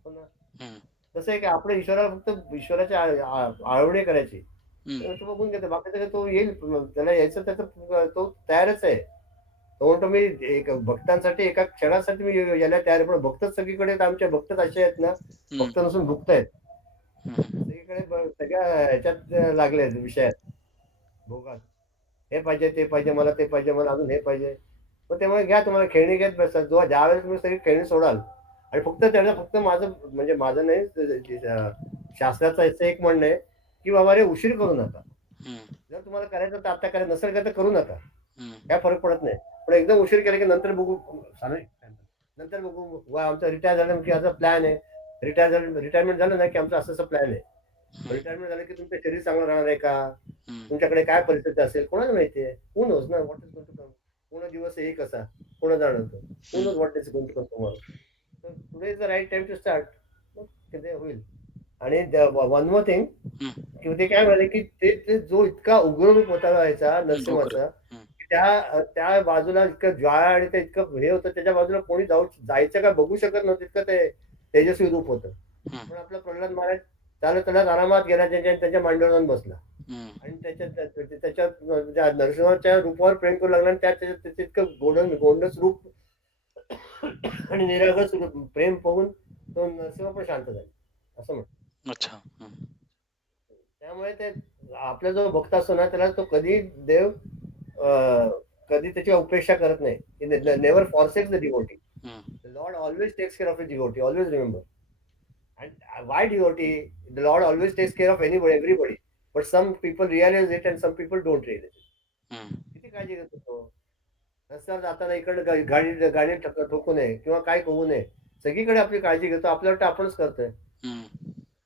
हो ना. Hmm. कसं आहे की आपण ईश्वराला फक्त ईश्वराच्या आळवणे करायची. Hmm. तो बघून घेतो, बाकीचं तो येईल, त्याला यायचं त्याचं तो तयारच आहे. तो म्हणतो मी एक भक्तांसाठी एका क्षणासाठी मी यायला तयार आहे, पण भक्तच सगळीकडे आमचे भक्तच असे आहेत ना, Hmm. भक्त नसून भुक्त आहेत. Hmm. सगळीकडे सगळ्या ह्याच्यात लागले आहेत विषयात, भोगात. हे पाहिजे, ते पाहिजे, मला ते पाहिजे, मला अजून हे पाहिजे. मग त्यामुळे घ्या, तुम्हाला खेळणी घेत बसतात. ज्या वेळेस तुम्ही सगळी खेळणी सोडाल, आणि फक्त त्याला फक्त माझं म्हणजे माझं नाही, शास्त्राचं याचं एक म्हणणं आहे की बाबा रे, उशीर करू नका. Hmm. जर तुम्हाला करायचं तर आता करायचं, नसेल का तर करू नका. Hmm. काय फरक पडत नाही. पण एकदम उशीर केला की नंतर बघू, नंतर बघू, वा आमचा रिटायर झालं की असा प्लॅन आहे. रिटायरमेंट झालं ना की आमचं असं प्लॅन आहे. रिटायरमेंट झालं की तुमचं शरीर चांगलं राहणार आहे का, Hmm. तुमच्याकडे काय परिस्थिती असेल कोणाला माहिती आहे. हू नोज ना what is going to come. पूर्ण दिवस आहे कसा कोणा जाणवतो. Who knows what is going to come tomorrow. तर today is the right time to start. ते होईल. आणि वन मोर थिंग, Hmm. की ते काय म्हणाले की ते जो इतका उग्ररूप होता ह्याचा नरसिंहाचा, हम्म. त्या बाजूला इतकं ज्वाळा आणि ते इतकं हे होतं, त्याच्या बाजूला कोणी जायचं का बघू शकत नव्हतं, इतकं ते तेजस्वी रूप होतं. Hmm. पण आपला प्रल्हाद महाराज चालत चालत आरामात गेला, त्यांच्या मांडीवर जाऊन बसला Hmm. आणि त्याच्या नरसिंहाच्या रूपावर प्रेम करू लागला. आणि त्याचं इतकं गोंडस रूप आणि निरागस प्रेम पाहून तो नरसिंह पण शांत झाला, असं म्हणतो. अच्छा. Hmm. त्यामुळे ते आपला जो भक्त असतो ना, त्याला तो कधी देव कधी त्याची उपेक्षा करत नाही. Never forsakes the devotee. Hmm. The Lord always takes care of his devotee. Always remember. And why devotee? The Lord always takes care of anybody, everybody. But some people realize it and some people don't realize it. Hmm. किती काळजी घेतो तो. रस्त्यावर जाताना इकडे गाडी ठोकू नये किंवा काय होऊ नये. सगळीकडे आपली काळजी घेतो. आपल्याला वाटतं आपणच करतोय. Hmm.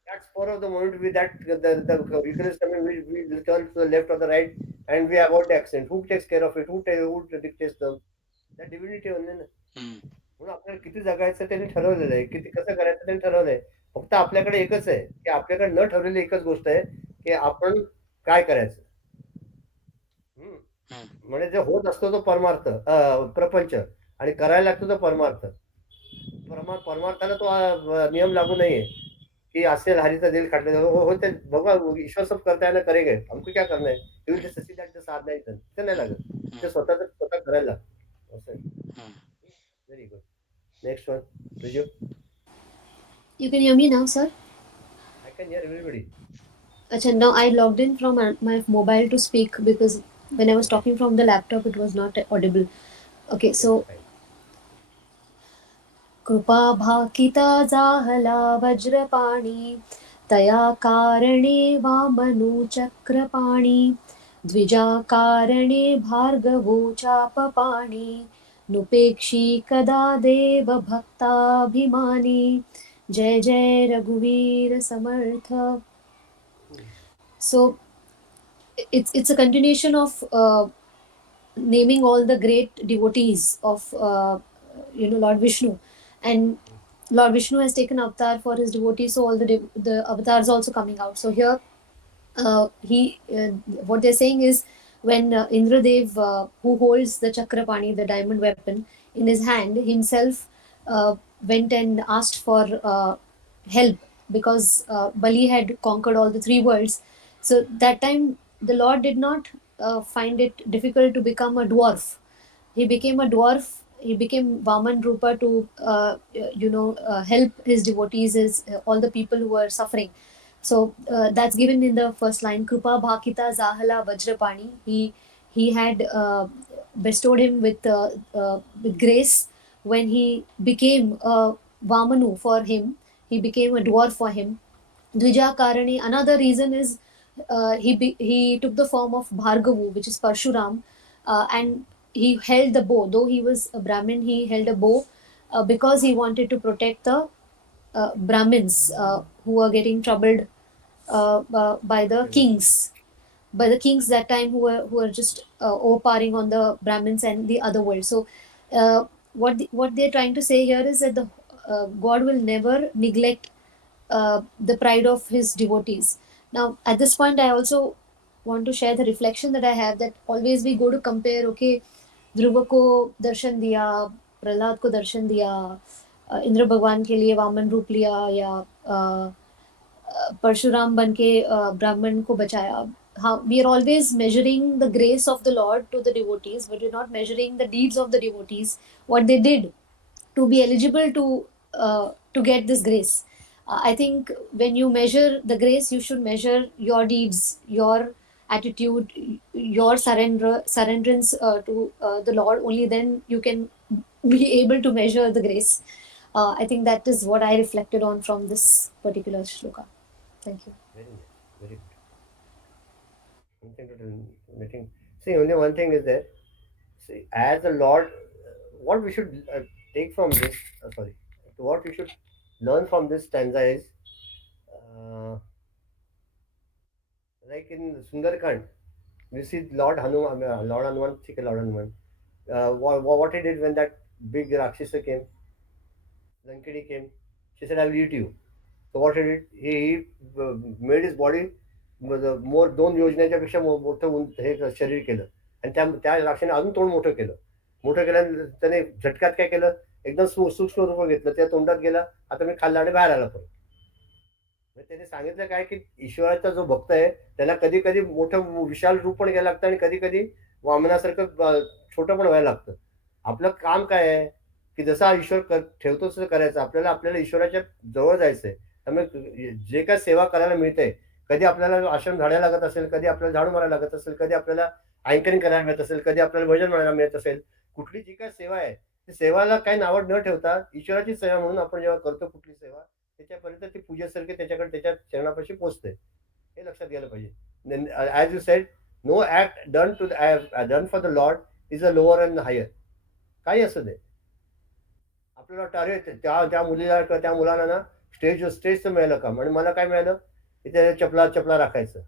That's for the moment the vehicle is coming, we turn to the left or the right, and we avoid the accident. Who takes care of it? Who dictates them? That divinity only ना. Hmm. म्हणून आपल्याला किती जगायचं त्यांनी ठरवलेलं आहे, किती कसं करायचं त्यांनी ठरवलंय. फक्त आपल्याकडे एकच आहे की आपल्याकडे न ठरवलेली एकच गोष्ट आहे की आपण काय करायचं. Hmm. म्हणजे जे होत असतो तो परमार्थ, प्रपंच, आणि करायला लागतो तो परमार्थ. परमार्थाला तो नियम लागू नाहीये कि असेल हरीचा दिल खटले होते. भगवान ईश्वर सब करता है ना, करेंगे, हमको क्या करना है. You will just see that the साथ नाही, ते नाही लागत. ते स्वतः करायला लागतं. असं. Hmm. Very good. Next one Riju. You can hear me now, sir? I can hear everybody. Acha, now I logged in from my mobile to speak because when I was Okay. talking from the laptop, it was not audible. Okay, Okay, so fine. कृपा भाकिता जाहला वज्रपाणी तया कारणे वामनु चक्रपाणी द्विजा कारणे भार्गवो चापपाणी नुपेक्षी कदा देव भक्ताभिमानी जय जय रघुवीर समर्थ. So it's a continuation of naming all the great devotees of Lord Vishnu, and Lord Vishnu has taken avatar for his devotees, so all the avatars also coming out. So here, what they're saying is when Indradev, who holds the Chakrapani, the diamond weapon, in his hand, himself went and asked for help because Bali had conquered all the three worlds. So that time, the Lord did not find it difficult to become a dwarf. He became a dwarf. He became Vaman Rupa to help his devotees, all the people who were suffering. So that's given in the first line. Krupa Bhakita Zahala Vajrapani. He had bestowed him with grace when he became a Vamanu for him. He became a dwarf for him. Dvija Karani. Another reason is he took the form of Bhargavu, which is Parshuram, and he held the bow. Though he was a Brahmin, he held a bow because he wanted to protect the Brahmins who were getting troubled by the kings. By the kings that time who were just overpowering on the Brahmins and the other world. So, what they're trying to say here is that the God will never neglect the pride of his devotees. Now, at this point, I also want to share the reflection that I have, that always we go to compare, okay, ध्रुव को दर्शन दिया, प्रहलाद को दर्शन दिया, इंद्र भगवान के लिए वामन रूप लिया, या परशुराम बन के ब्राह्मण को बचाया. How we are always measuring the grace of the Lord to the devotees, but we're not measuring the deeds of the devotees, what they did to be eligible to get this grace. I think when you measure the grace, you should measure your deeds, your attitude, your surrenderance to the Lord. Only then you can be able to measure the grace. I think that is what I reflected on from this particular shloka. Thank you. Very nice. Very good. Something to do. Nothing. See, only one thing is there. See, as a Lord, what we should take from this, what we should learn from this stanza is, uh, like in Sundarkand, we see Lord Hanuman, Lord Hanuman, Lord Hanuman, what he did when that big Rakshasa came, Lankini came, she said, I will eat you. So what he did, he made his body more 2 योजनेच्या पेक्षा मोठं हे शरीर केलं आणि त्या राक्षाने अजून तोंड मोठं केलं. मोठं केल्यानंतर त्याने झटक्यात काय केलं, एकदम सूक्ष्म रूप घेतलं, त्या तोंडात गेला, आता मी खाल्ला आणि बाहेर आला परत. त्याने सांगितलं काय की ईश्वराचा जो भक्त आहे त्याला कधी कधी मोठं विशाल रूप पण घ्यायला लागतं आणि कधी कधी वामनासारखं छोटं पण व्हायला लागतं. आपलं काम काय आहे की जसा ईश्वर ठेवतो तसं करायचं. आपल्याला ईश्वराच्या जवळ जायचंय. त्यामुळे जे काय सेवा करायला मिळते, कधी आपल्याला आश्रम झाडायला लागत असेल, कधी आपल्याला झाडू मारायला लागत असेल, कधी आपल्याला अँकरिंग करायला मिळत असेल, कधी आपल्याला भजन म्हणायला मिळत असेल, कुठली जी काय सेवा आहे ती सेवाला काही नावड न ठेवता ईश्वराची सेवा म्हणून आपण जेव्हा करतो कुठली सेवा, त्याच्यापर्यंत ती पूजेसारखी त्याच्याकडे त्याच्या चरणापाशी पोचते. हे लक्षात घ्यायला पाहिजे. As you said, no act done for the lord is a lower and higher. काही असं दे, आपल्याला वाटतं अरे त्या मुलीला किंवा त्या मुलाला ना स्टेजचं मिळालं काम आणि मला काय मिळालं, इथे चपला राखायचं.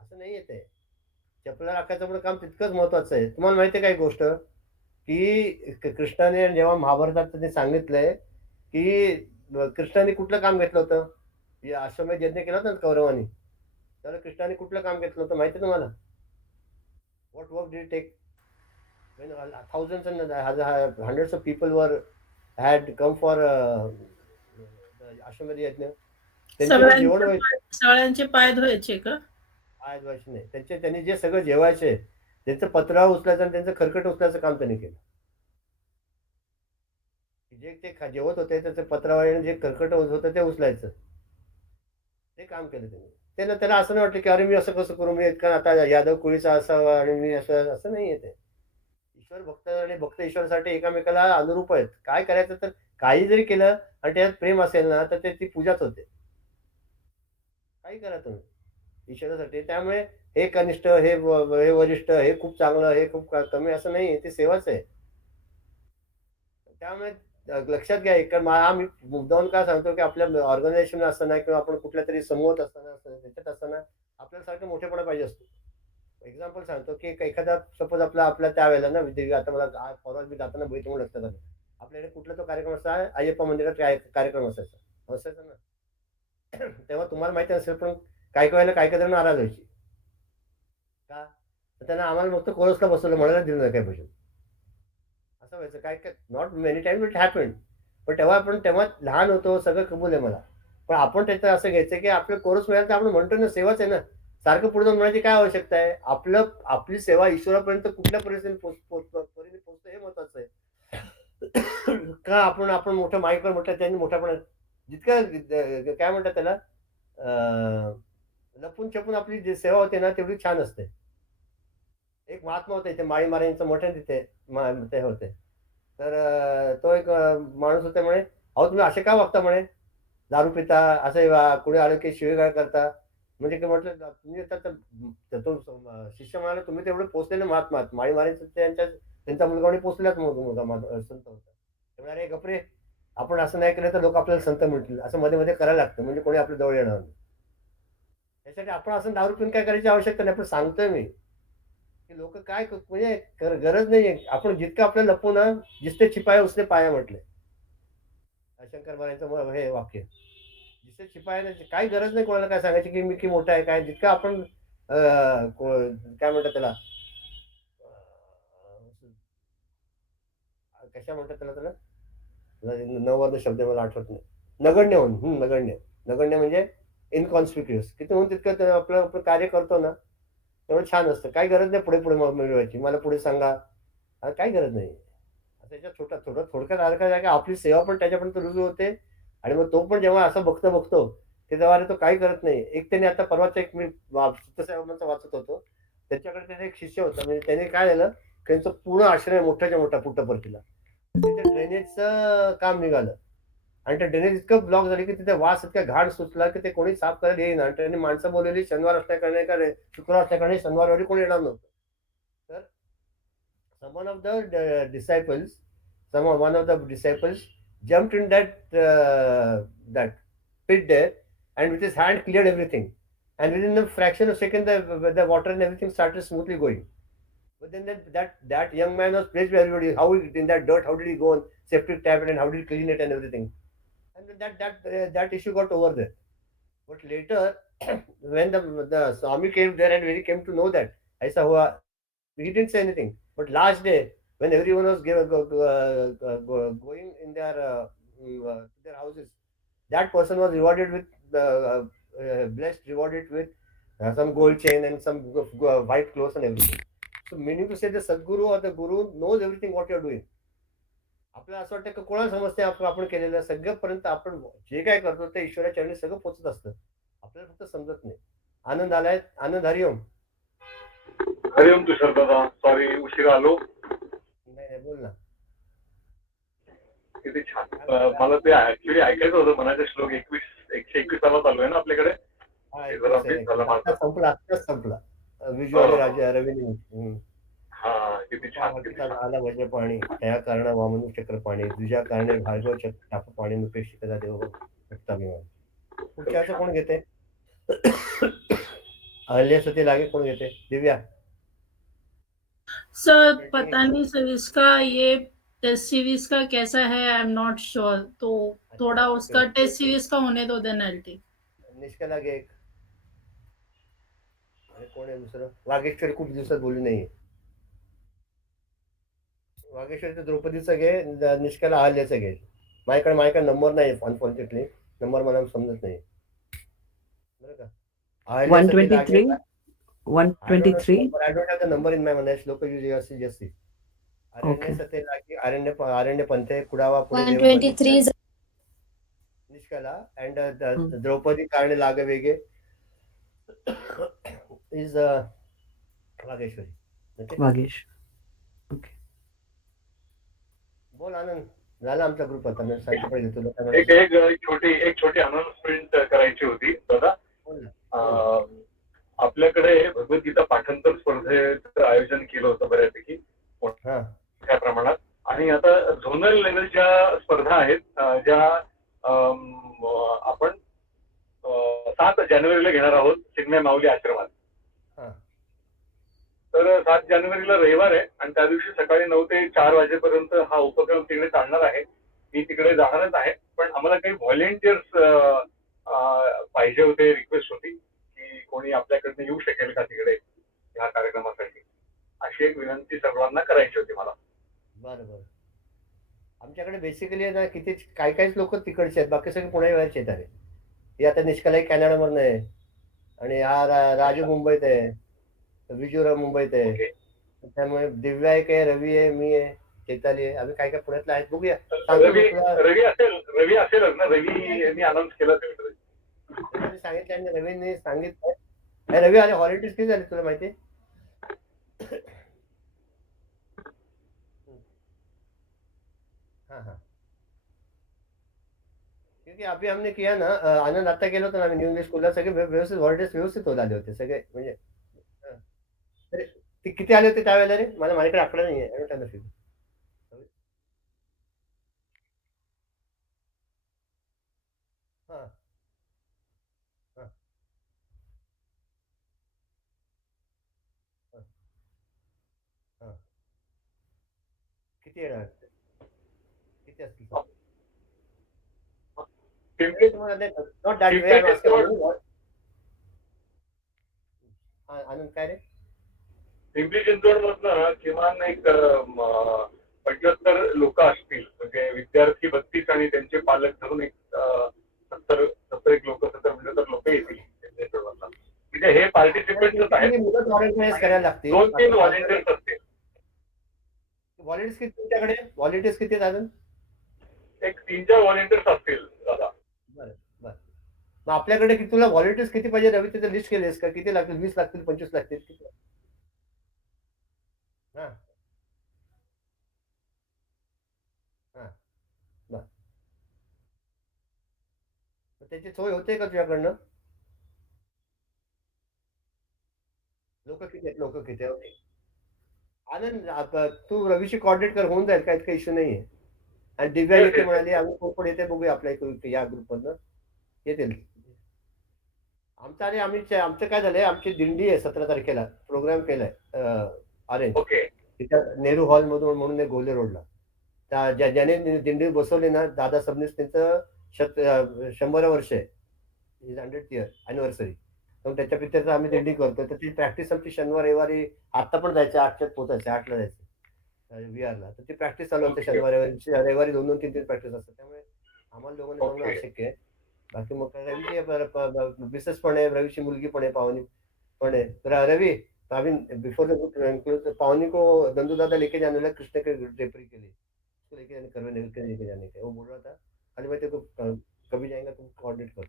असं नाही येते. चपला राखायचं पण काम तितकंच महत्वाचं आहे. तुम्हाला माहिती आहे काय गोष्ट की कृष्णाने जेव्हा महाभारतात त्यांनी सांगितलंय की कृष्णाने कुठलं काम घेतलं होतं, अश्वमेध यज्ञ केला होता ना कौरवानी, तर कृष्णाने कुठलं काम घेतलं होतं माहिती आहे तुम्हाला? What work did take when thousands and hundreds of people had come for the Ashwamedh yajna. त्यांच्यावर जेवण व्हायचं, सगळ्यांचे पाय धुवायचे का? पाय धुवायचे नाही. त्यांनी जे सगळं जेवायचे त्यांचं पत्रा उचलायचं आणि त्यांचं खरकट उचलायचं काम त्यांनी केलं. की जे ते जेवत होते त्याचं पत्रावळीने जे कर्कट होतं ते उचलायचं. ते काम केलं त्यांनी. त्याला असं नाही वाटलं की अरे मी असं कसं करू, मी इतका आता यादव कुळीचा असावा आणि मी असं नाहीये ते. ईश्वर भक्त आणि भक्त ईश्वरासाठी एकमेकाला अनुरूप आहेत. काय करायचं तर काही जरी केलं आणि त्यात प्रेम असेल ना, तर ती पूजाच होते. काही करा तुम्ही ईश्वरासाठी. त्यामुळे हे कनिष्ठ, हे वरिष्ठ, हे खूप चांगलं, हे खूप कमी असं नाहीये. ती सेवाच आहे. त्यामुळे लक्षात घ्या, एक मी मुद्दामून का सांगतो, की आपल्या ऑर्गनायझेशन असताना किंवा आपण कुठल्यातरी समूहात असताना, त्याच्यात असताना आपल्यासारखं मोठेपणा पाहिजे असतो. एक्झाम्पल सांगतो, की एखादा सपोज आपल्या त्यावेळेला ना आता मला परवा मी जाताना बघितलं म्हणून लक्षात आलं. आपल्याकडे कुठला तो कार्यक्रम असा अय्यप्पा मंदिरात कार्यक्रम असायचा ना. तेव्हा तुम्हाला माहिती असेल, पण काही वेळेला काही जण नाराज व्हायची. का? तर त्यांना आम्हाला फक्त कोरसला बसवलं, म्हणायला दिलं नाही काही भजन. असं व्हायचं. काय not many time it happen. पण तेव्हा लहान होतो, सगळं कबूल आहे मला. पण आपण त्याचं असं घ्यायचं, की आपलं कोरस मिळालं तर आपण म्हणतो ना, सेवाच आहे ना. सारखं पुढे जाऊन म्हणायची काय आवश्यकता आहे? आपली सेवा ईश्वरापर्यंत कुठल्या परिस्थितीने पोहोचतो हे महत्वाचं आहे. का आपण मोठं माईकवर म्हटलं त्यांनी मोठ्यापणा जितकं काय म्हणतात त्याला, लपून छपून आपली जी सेवा होते ना तेवढी छान असते. एक महात्मा होते इथे माळी महाराजांचं मोठं तिथे ते होते. तर तो एक माणूस होता, म्हणे अहो तुम्ही असे का वागता म्हणे, दारू पिता, असं कुणी आलं की शिवीगाळ करता. म्हणजे काय म्हटलं, तुम्ही आता तो शिष्य म्हणाला तुम्ही तेवढे पोचलेले महात्मा आहात. माळी महाराज त्यांचा मुलगा म्हणे पोचलेलाच मुलगा संत होता. ते म्हणाले गपरे, आपण असं नाही केलं तर लोक आपल्याला संत म्हणतील. असं मध्ये मध्ये करायला लागतं, म्हणजे कोणी आपल्या जवळ येणार नाही. त्यासाठी आपण असं दारू पिऊन काय करायची आवश्यकता नाही. पण सांगतोय मी की लोक काय म्हणजे गरज नाहीये. आपण जितकं आपल्याला लपू ना, जिसते छिपाया उसने पाया म्हटले शंकर महाराजांचं हे वाक्य. जिसते छिपाया काही गरज नाही कोणाला काय सांगायची की मी की मोठा आहे काय. जितकं आपण काय म्हणतात त्याला, कशा म्हणतात त्याला 9 वर्ध शब्द मला आठवत नाही. नगण्य होऊन नगण्य म्हणजे इनकॉन्स्पिक्युअस. किती होऊन तितकं आपलं कार्य करतो ना, तेवढं छान असतं. काही गरज नाही पुढे मिळवायची. मला पुढे सांगा, काही गरज नाही. त्याच्यात थोडक्यात अर्थ आहे की आपली सेवा पण त्याच्यापर्यंत रुजू होते. आणि मग तो पण जेव्हा असं बघतो की तेव्हा तो काही करत नाही. एक त्याने आता परवाच एक मी सुतसेवांचा वाचत होतो. त्याच्याकडे त्याचा एक शिष्य होता. म्हणजे त्याने काय झालं, त्यांचं पूर्ण आश्रय मोठ्याच्या मोठा पुट्टपर्तीला तिथे ड्रेनेजचं काम निघालं. आणि ते ड्रेनेज इतकं ब्लॉक झाले की तिथे वास इतका घाण सुचला की ते कोणी साफ करायला येईना. आणि त्यांनी माणसं बोलवली. शनिवार असल्या कारणे का शुक्रवार असल्या कारणे शनिवारवारी कोणी येणार नव्हतं. तर one of the disciples jumped in that pit there, and with his hand cleared everything. And within a fraction of a second, the water and everything started smoothly going. But then that young man was praised by everybody. How in that dirt, how did he go on septic tap and how did he clean it and everything? And that issue got over there. But later, when the Swami came there and when he came to know that, aisa hua, he didn't say anything. But last day, when everyone was going in their houses, that person was rewarded with blessed, rewarded with some gold chain and some white clothes and everything. So meaning to say, the Sadguru or the Guru knows everything what you are doing. आपल्याला असं वाटतं की कोणाला समजते आपण केलेलं सगळ्यापर्यंत आपण जे काय करतो ते ईश्वराच्या चरणी सगळं पोचत असतं. आपल्याला फक्त समजत नाही. आनंद आलाय. आनंद, हरिओम. हरिओम तुषार दादा, सॉरी उशिरा आलो. नाही बोल ना. किती छान. मला ते ऍक्च्युली ऐकायचं होतं. म्हणायचं श्लोक 121 चालू आहे ना आपल्याकडे. संपला विजय राजा रवींद्र. हा किती छान. आला वज्र पाणी त्या कारण वामनु चक्र पाणी तुझ्या कारणे भार्गव चक्र पाणी नुपेक्षी कदा देव भक्ता मी. पुढच्या कोण घेते? अहल्या सती लागे कोण घेते? दिव्या. सर पता नहीं सर इसका ये टेस्ट सीरीज का कैसा है, आई एम नॉट श्योर. तो थोड़ा उसका टेस्ट सीरीज का होने दो, देन आई टेक. निष्का लागे एक. आणि कोण आहे दुसरं? वागेश्वरी खूप दिवसात बोलली नाहीये. वागेश्वरी तर द्रौपदीचं घे, निष्काला अहल्याचं घे. माझ्याकडे नंबर नाही अनफॉर्च्युनेटली. नंबर मला समजत नाही बरं का. 123. I don't have the number in my mind. Shloka usually just see. Aranya Okay. सतेला की अरण्य पंथे कुडावा पुढे 123 is निष्कला अँड Hmm. द्रौपदी कारणे लागवेगे is Vageshwari. Okay? Vagesh. Okay. बोल आनंद. झाला आमचा ग्रुप आता मी सांगितलं पाहिजे तुला काय एक म्हणायचं. एक छोटी अनाउन्समेंट करायची होती दादा. बोल ना, बोल. आपल्याकडे भगवद्गीता पाठांतर स्पर्धेचं आयोजन केलं होतं बऱ्यापैकी हा मोठ्या प्रमाणात. आणि आता झोनल लेवलच्या स्पर्धा आहेत ज्या आपण 7 जानेवारीला घेणार आहोत चिन्मय माऊली आश्रमात. हा तर 7 जानेवारीला रविवार आहे आणि त्या दिवशी सकाळी 9 ते 4 वाजेपर्यंत हा उपक्रम तिकडे चालणार आहे. मी तिकडे जाणारच आहे, पण आम्हाला काही व्हॉलेंटियर्स पाहिजे होते. रिक्वेस्ट होती की कोणी आपल्याकडनं येऊ शकेल का तिकडे ह्या कार्यक्रमासाठी, अशी एक विनंती सर्वांना करायची होती मला. बरं बरं. आमच्याकडे बेसिकली ना किती काहीच लोक तिकडचे आहेत, बाकी सगळे पुण्यावरचे आहेत. अरे हे आता निष्कला कॅनडामधनं आहे आणि हा राजू मुंबईत आहे, विजूराव मुंबईत आहे. ओके. त्यामुळे दिव्या एक आहे, रवी आहे, मी आहे, चैताली आहे. आम्ही काय काय पुण्यातले आहेत बघूया. सांगतो मी तुला. रवी असेलच ना. रवी यांनी अनाऊन्स केलं तिकडे. रवीने सांगितलं आणि रवीने सांगितलं. अरे रवी आले हॉलिडेज किती झाले तुला माहिती? हाँ हाँ क्योंकि अभी हमने किया ना आनंद आता गेलो होतो ना आम्ही न्यू इंग्लिश स्कूलला सगळे व्यवस्थित हॉलिडेज व्यवस्थित होत आले होते सगळे म्हणजे हं. अरे ते किती आले होते त्यावेळेला रे? मला माझ्याकडे आकडा नाही आहे. I don't have the figure. हां. हां. हां. हां. किती येणार? किती असतील? पिंपरी तुम्हाला not that way I am asking what Anand काय रे? पिंपरी चिंचवड मधनं किमान एक 75 लोक असतील, म्हणजे विद्यार्थी 32 आणि त्यांचे पालक धरून एक 70 एक लोक 70 लोक येतील पिंपरी चिंचवडमधनं. म्हणजे हे पार्टिसिपेंट्स आहेत. मुलं ऑर्गनाइज करायला लागतील. 2-3 व्हॉलेंटियर्स असतील. व्हॉलेंटियर्स किती तुमच्याकडे? व्हॉलेंटियर्स किती आहेत अजून? एक 3-4 व्हॉलेंटियर्स असतील दादा. बरं बरं. मग आपल्याकडे किती तुला व्हॉलेंटियर्स किती पाहिजे रवी? तिथे लिस्ट केलीस का? किती लागतील? 20 लागतील, 25 लागतील? किती? हां. हां. बरं. मग त्याची सोय होते का तुझ्याकडनं? लोक किती आहेत? लोक किती आहेत? ओके. आनंद आता तू रवीशी कोऑर्डिनेट कर, होऊन जाईल, काही इश्यू नाहीये. आणि दिव्या येते म्हणाली, आम्ही कोण कोण येते बघूया आपल्या इकडे या ग्रुपमधनं येतील. आमचं काय झालंय, आमची दिंडी आहे 17 तारखेला प्रोग्राम केलाय अरेंज ओके. तिथं नेहरू हॉल मधून म्हणून आहे गोले रोडला. ज्याने दिंडी बसवली ना दादा सबनीस, त्यांचं 100 वर्ष आहे, 100th इयर अॅनिव्हर्सरी. तर त्याच्या पिक्चरचं आम्ही दिंडी करतो. तर ती प्रॅक्टिस आमची शनिवार रविवारी आता पण जायचं, 8च्यात पोहोचायचं, 8ला जायचं विहारला. तर ती प्रॅक्टिस चालू असते शनिवार रविवारी 2-2, 3-3 प्रॅक्टिस असतात. त्यामुळे आम्हाला दोघांना जमणं आवश्यक आहे. बाकी मग रवीची मिसेस पण आहे, रवीची मुलगी पण आहे, पावनी पण आहे. तर रवी अभी बिफोर द बुक पावनी को नंदू दादा लेके जाने लगा कृष्ण के ड्रेपरी के लिए, उसको लेके जाने करवे लेके जाने के वो बोल रहा था. खाली मैं तेरे को कभी जाएगा तुम कोऑर्डिनेट कर.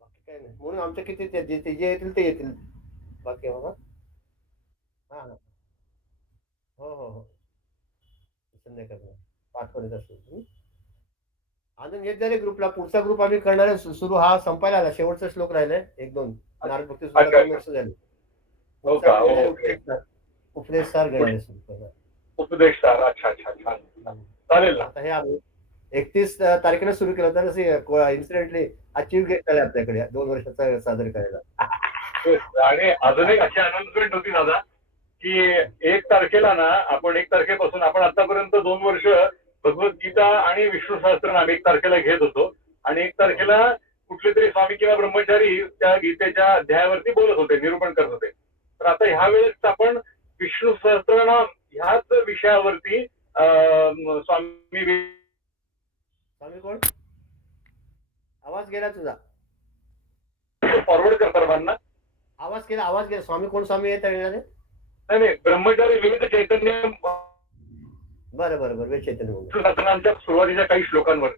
बाकी काय नाही. म्हणून आमच्या किती जे येतील ते येतील. बाकी हो ना. हां हां. हो हो हो. संध्याकाळी 5 पर्यंत असेल. आनंद येत झाले ग्रुपला. पुढचा ग्रुप आम्ही करणार आहे सुरू. हा संपायला आला, शेवटचा श्लोक राहिलाय 1-2. नारद भक्ती सुद्धा 2 वर्ष झाली. हो का? ओके. उपदेश सार घेणार आहे सुरू करणार. उपदेश सार. अच्छा अच्छा छान. चालेल ना. आता हे आम्ही 31 तारखेला सुरू केलं होतं ना, इन्सिडेंटली अचीव्ह गेट झाले आपल्याकडे 2 वर्षाचा साजरे करायला. आणि अजून एक अशी अनाउन्समेंट होती दादा की 1 तारखेला ना, आपण 1 तारखेपासून आपण आतापर्यंत 2 वर्ष भगवद्गीता आणि विष्णू सहस्त्रनाम 1 तारखेला घेत होतो आणि 1 तारखेला कुठले तरी स्वामी किंवा ब्रह्मचारी त्या गीतेच्या अध्यायावरती बोलत होते, निरूपण करत होते. तर आता ह्या वेळेस आपण विष्णू सहस्त्रनाम ह्याच विषयावरती स्वामी कोण? आवाज गेला तुझा. फॉरवर्ड कर सर्वांना. आवाज गेला. स्वामी कोण स्वामी आहे त्या येणारे? नाही ब्रह्मचारी विविध चैतन्य बरं बरं बरं चैतन्य बोलतो. शास्त्रांच्या सुरुवातीच्या काही श्लोकांवर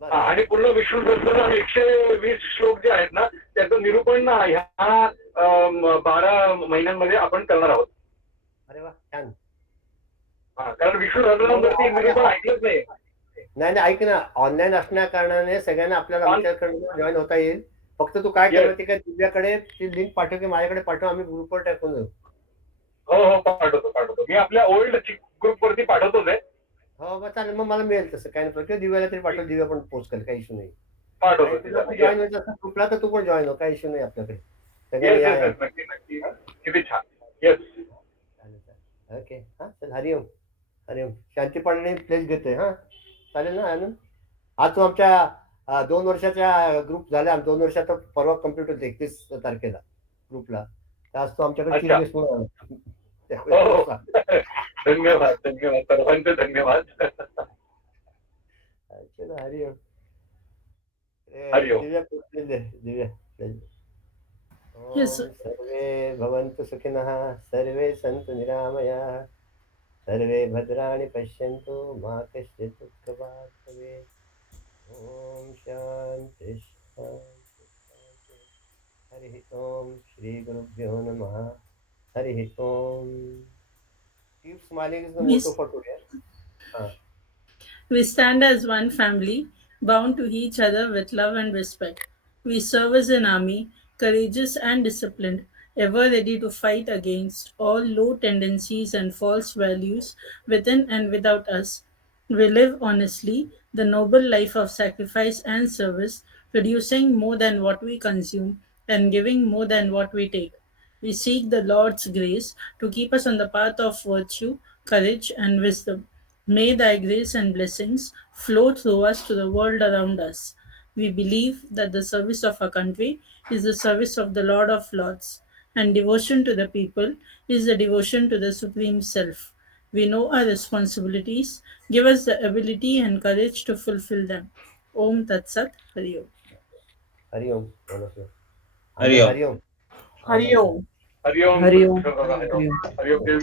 बरं आणि पूर्ण विष्णू सहस्त्रनाम 120 श्लोक जे आहेत ना त्याचं निरूपण ह्या 12 महिन्यांमध्ये आपण करणार आहोत. अरे वा छान. कारण विष्णू सहस्त्रनामवरती निरूपण ऐकलंच नाही. नाही नाही ऐक ना, ऑनलाईन असण्या कारणाने सगळ्यांना आपल्याला आमच्याकडे जॉईन होता येईल. फक्त तू काय कर माहिती का, दिव्याकडे ती लिंक पाठव की माझ्याकडे पाठव, आम्ही ग्रुपवर टाकून देऊ. हो पाठवतो मी आपल्या ओल्ड ग्रुप वरती पाठवतोच आहे. हो मग चालेल, मग मला मिळेल तसं काय नाही. दिव्याला तरी पाठव, दिव्या पण पोस्ट करेल, काही इश्यू नाही. पाठवतो जॉईन व्हायचं असं ग्रुपला तर तू पण जॉईन हो, काही इश्यू नाही आपल्याकडे. सगळ्यांनी या. नक्की किती छान. येस ओके हा चल. हरिओम हरिओम. शांतीपाण्याने प्लेस घेतोय. हा चालेल ना आनंद. आज तू आमच्या 2 वर्षाच्या ग्रुप झाल्या, 2 वर्षाचा परवा कम्प्लीट होते 31 तारखेला ग्रुपला. आज तू आमच्याकडे 3 दिवस म्हणून धन्यवाद सर्वांचे धन्यवाद. हरिओम. हरिओम. दिव्या Yes. सर्वे भवन्तु सुखिनः, सर्वे सन्तु निरामयाः, सर्वे भद्राणि पश्यन्तु, मा कश्चित् दुःखभाग् भवेत्. ओम शांति शांति शांति. हरि ओम. श्री गुरुभ्यो नमः. हरि ओम. Keep smiling is the motto for today. We stand as one family, bound to each other with love and respect. We serve as an army, courageous and disciplined, ever ready to fight against all low tendencies and false values within and without us. We live honestly, the noble life of sacrifice and service, producing more than what we consume and giving more than what we take. We seek the Lord's grace to keep us on the path of virtue, courage, and wisdom. May thy grace and blessings flow through us to the world around us. We believe that the service of our country is the service of the Lord of Lords, and devotion to the people is the devotion to the Supreme Self. We know our responsibilities. Give us the ability and courage to fulfill them. Om Tat Sat. Hari Om. Hariom. Hariom. Hariom. Hariom. Hariom. Hariom. Hariom.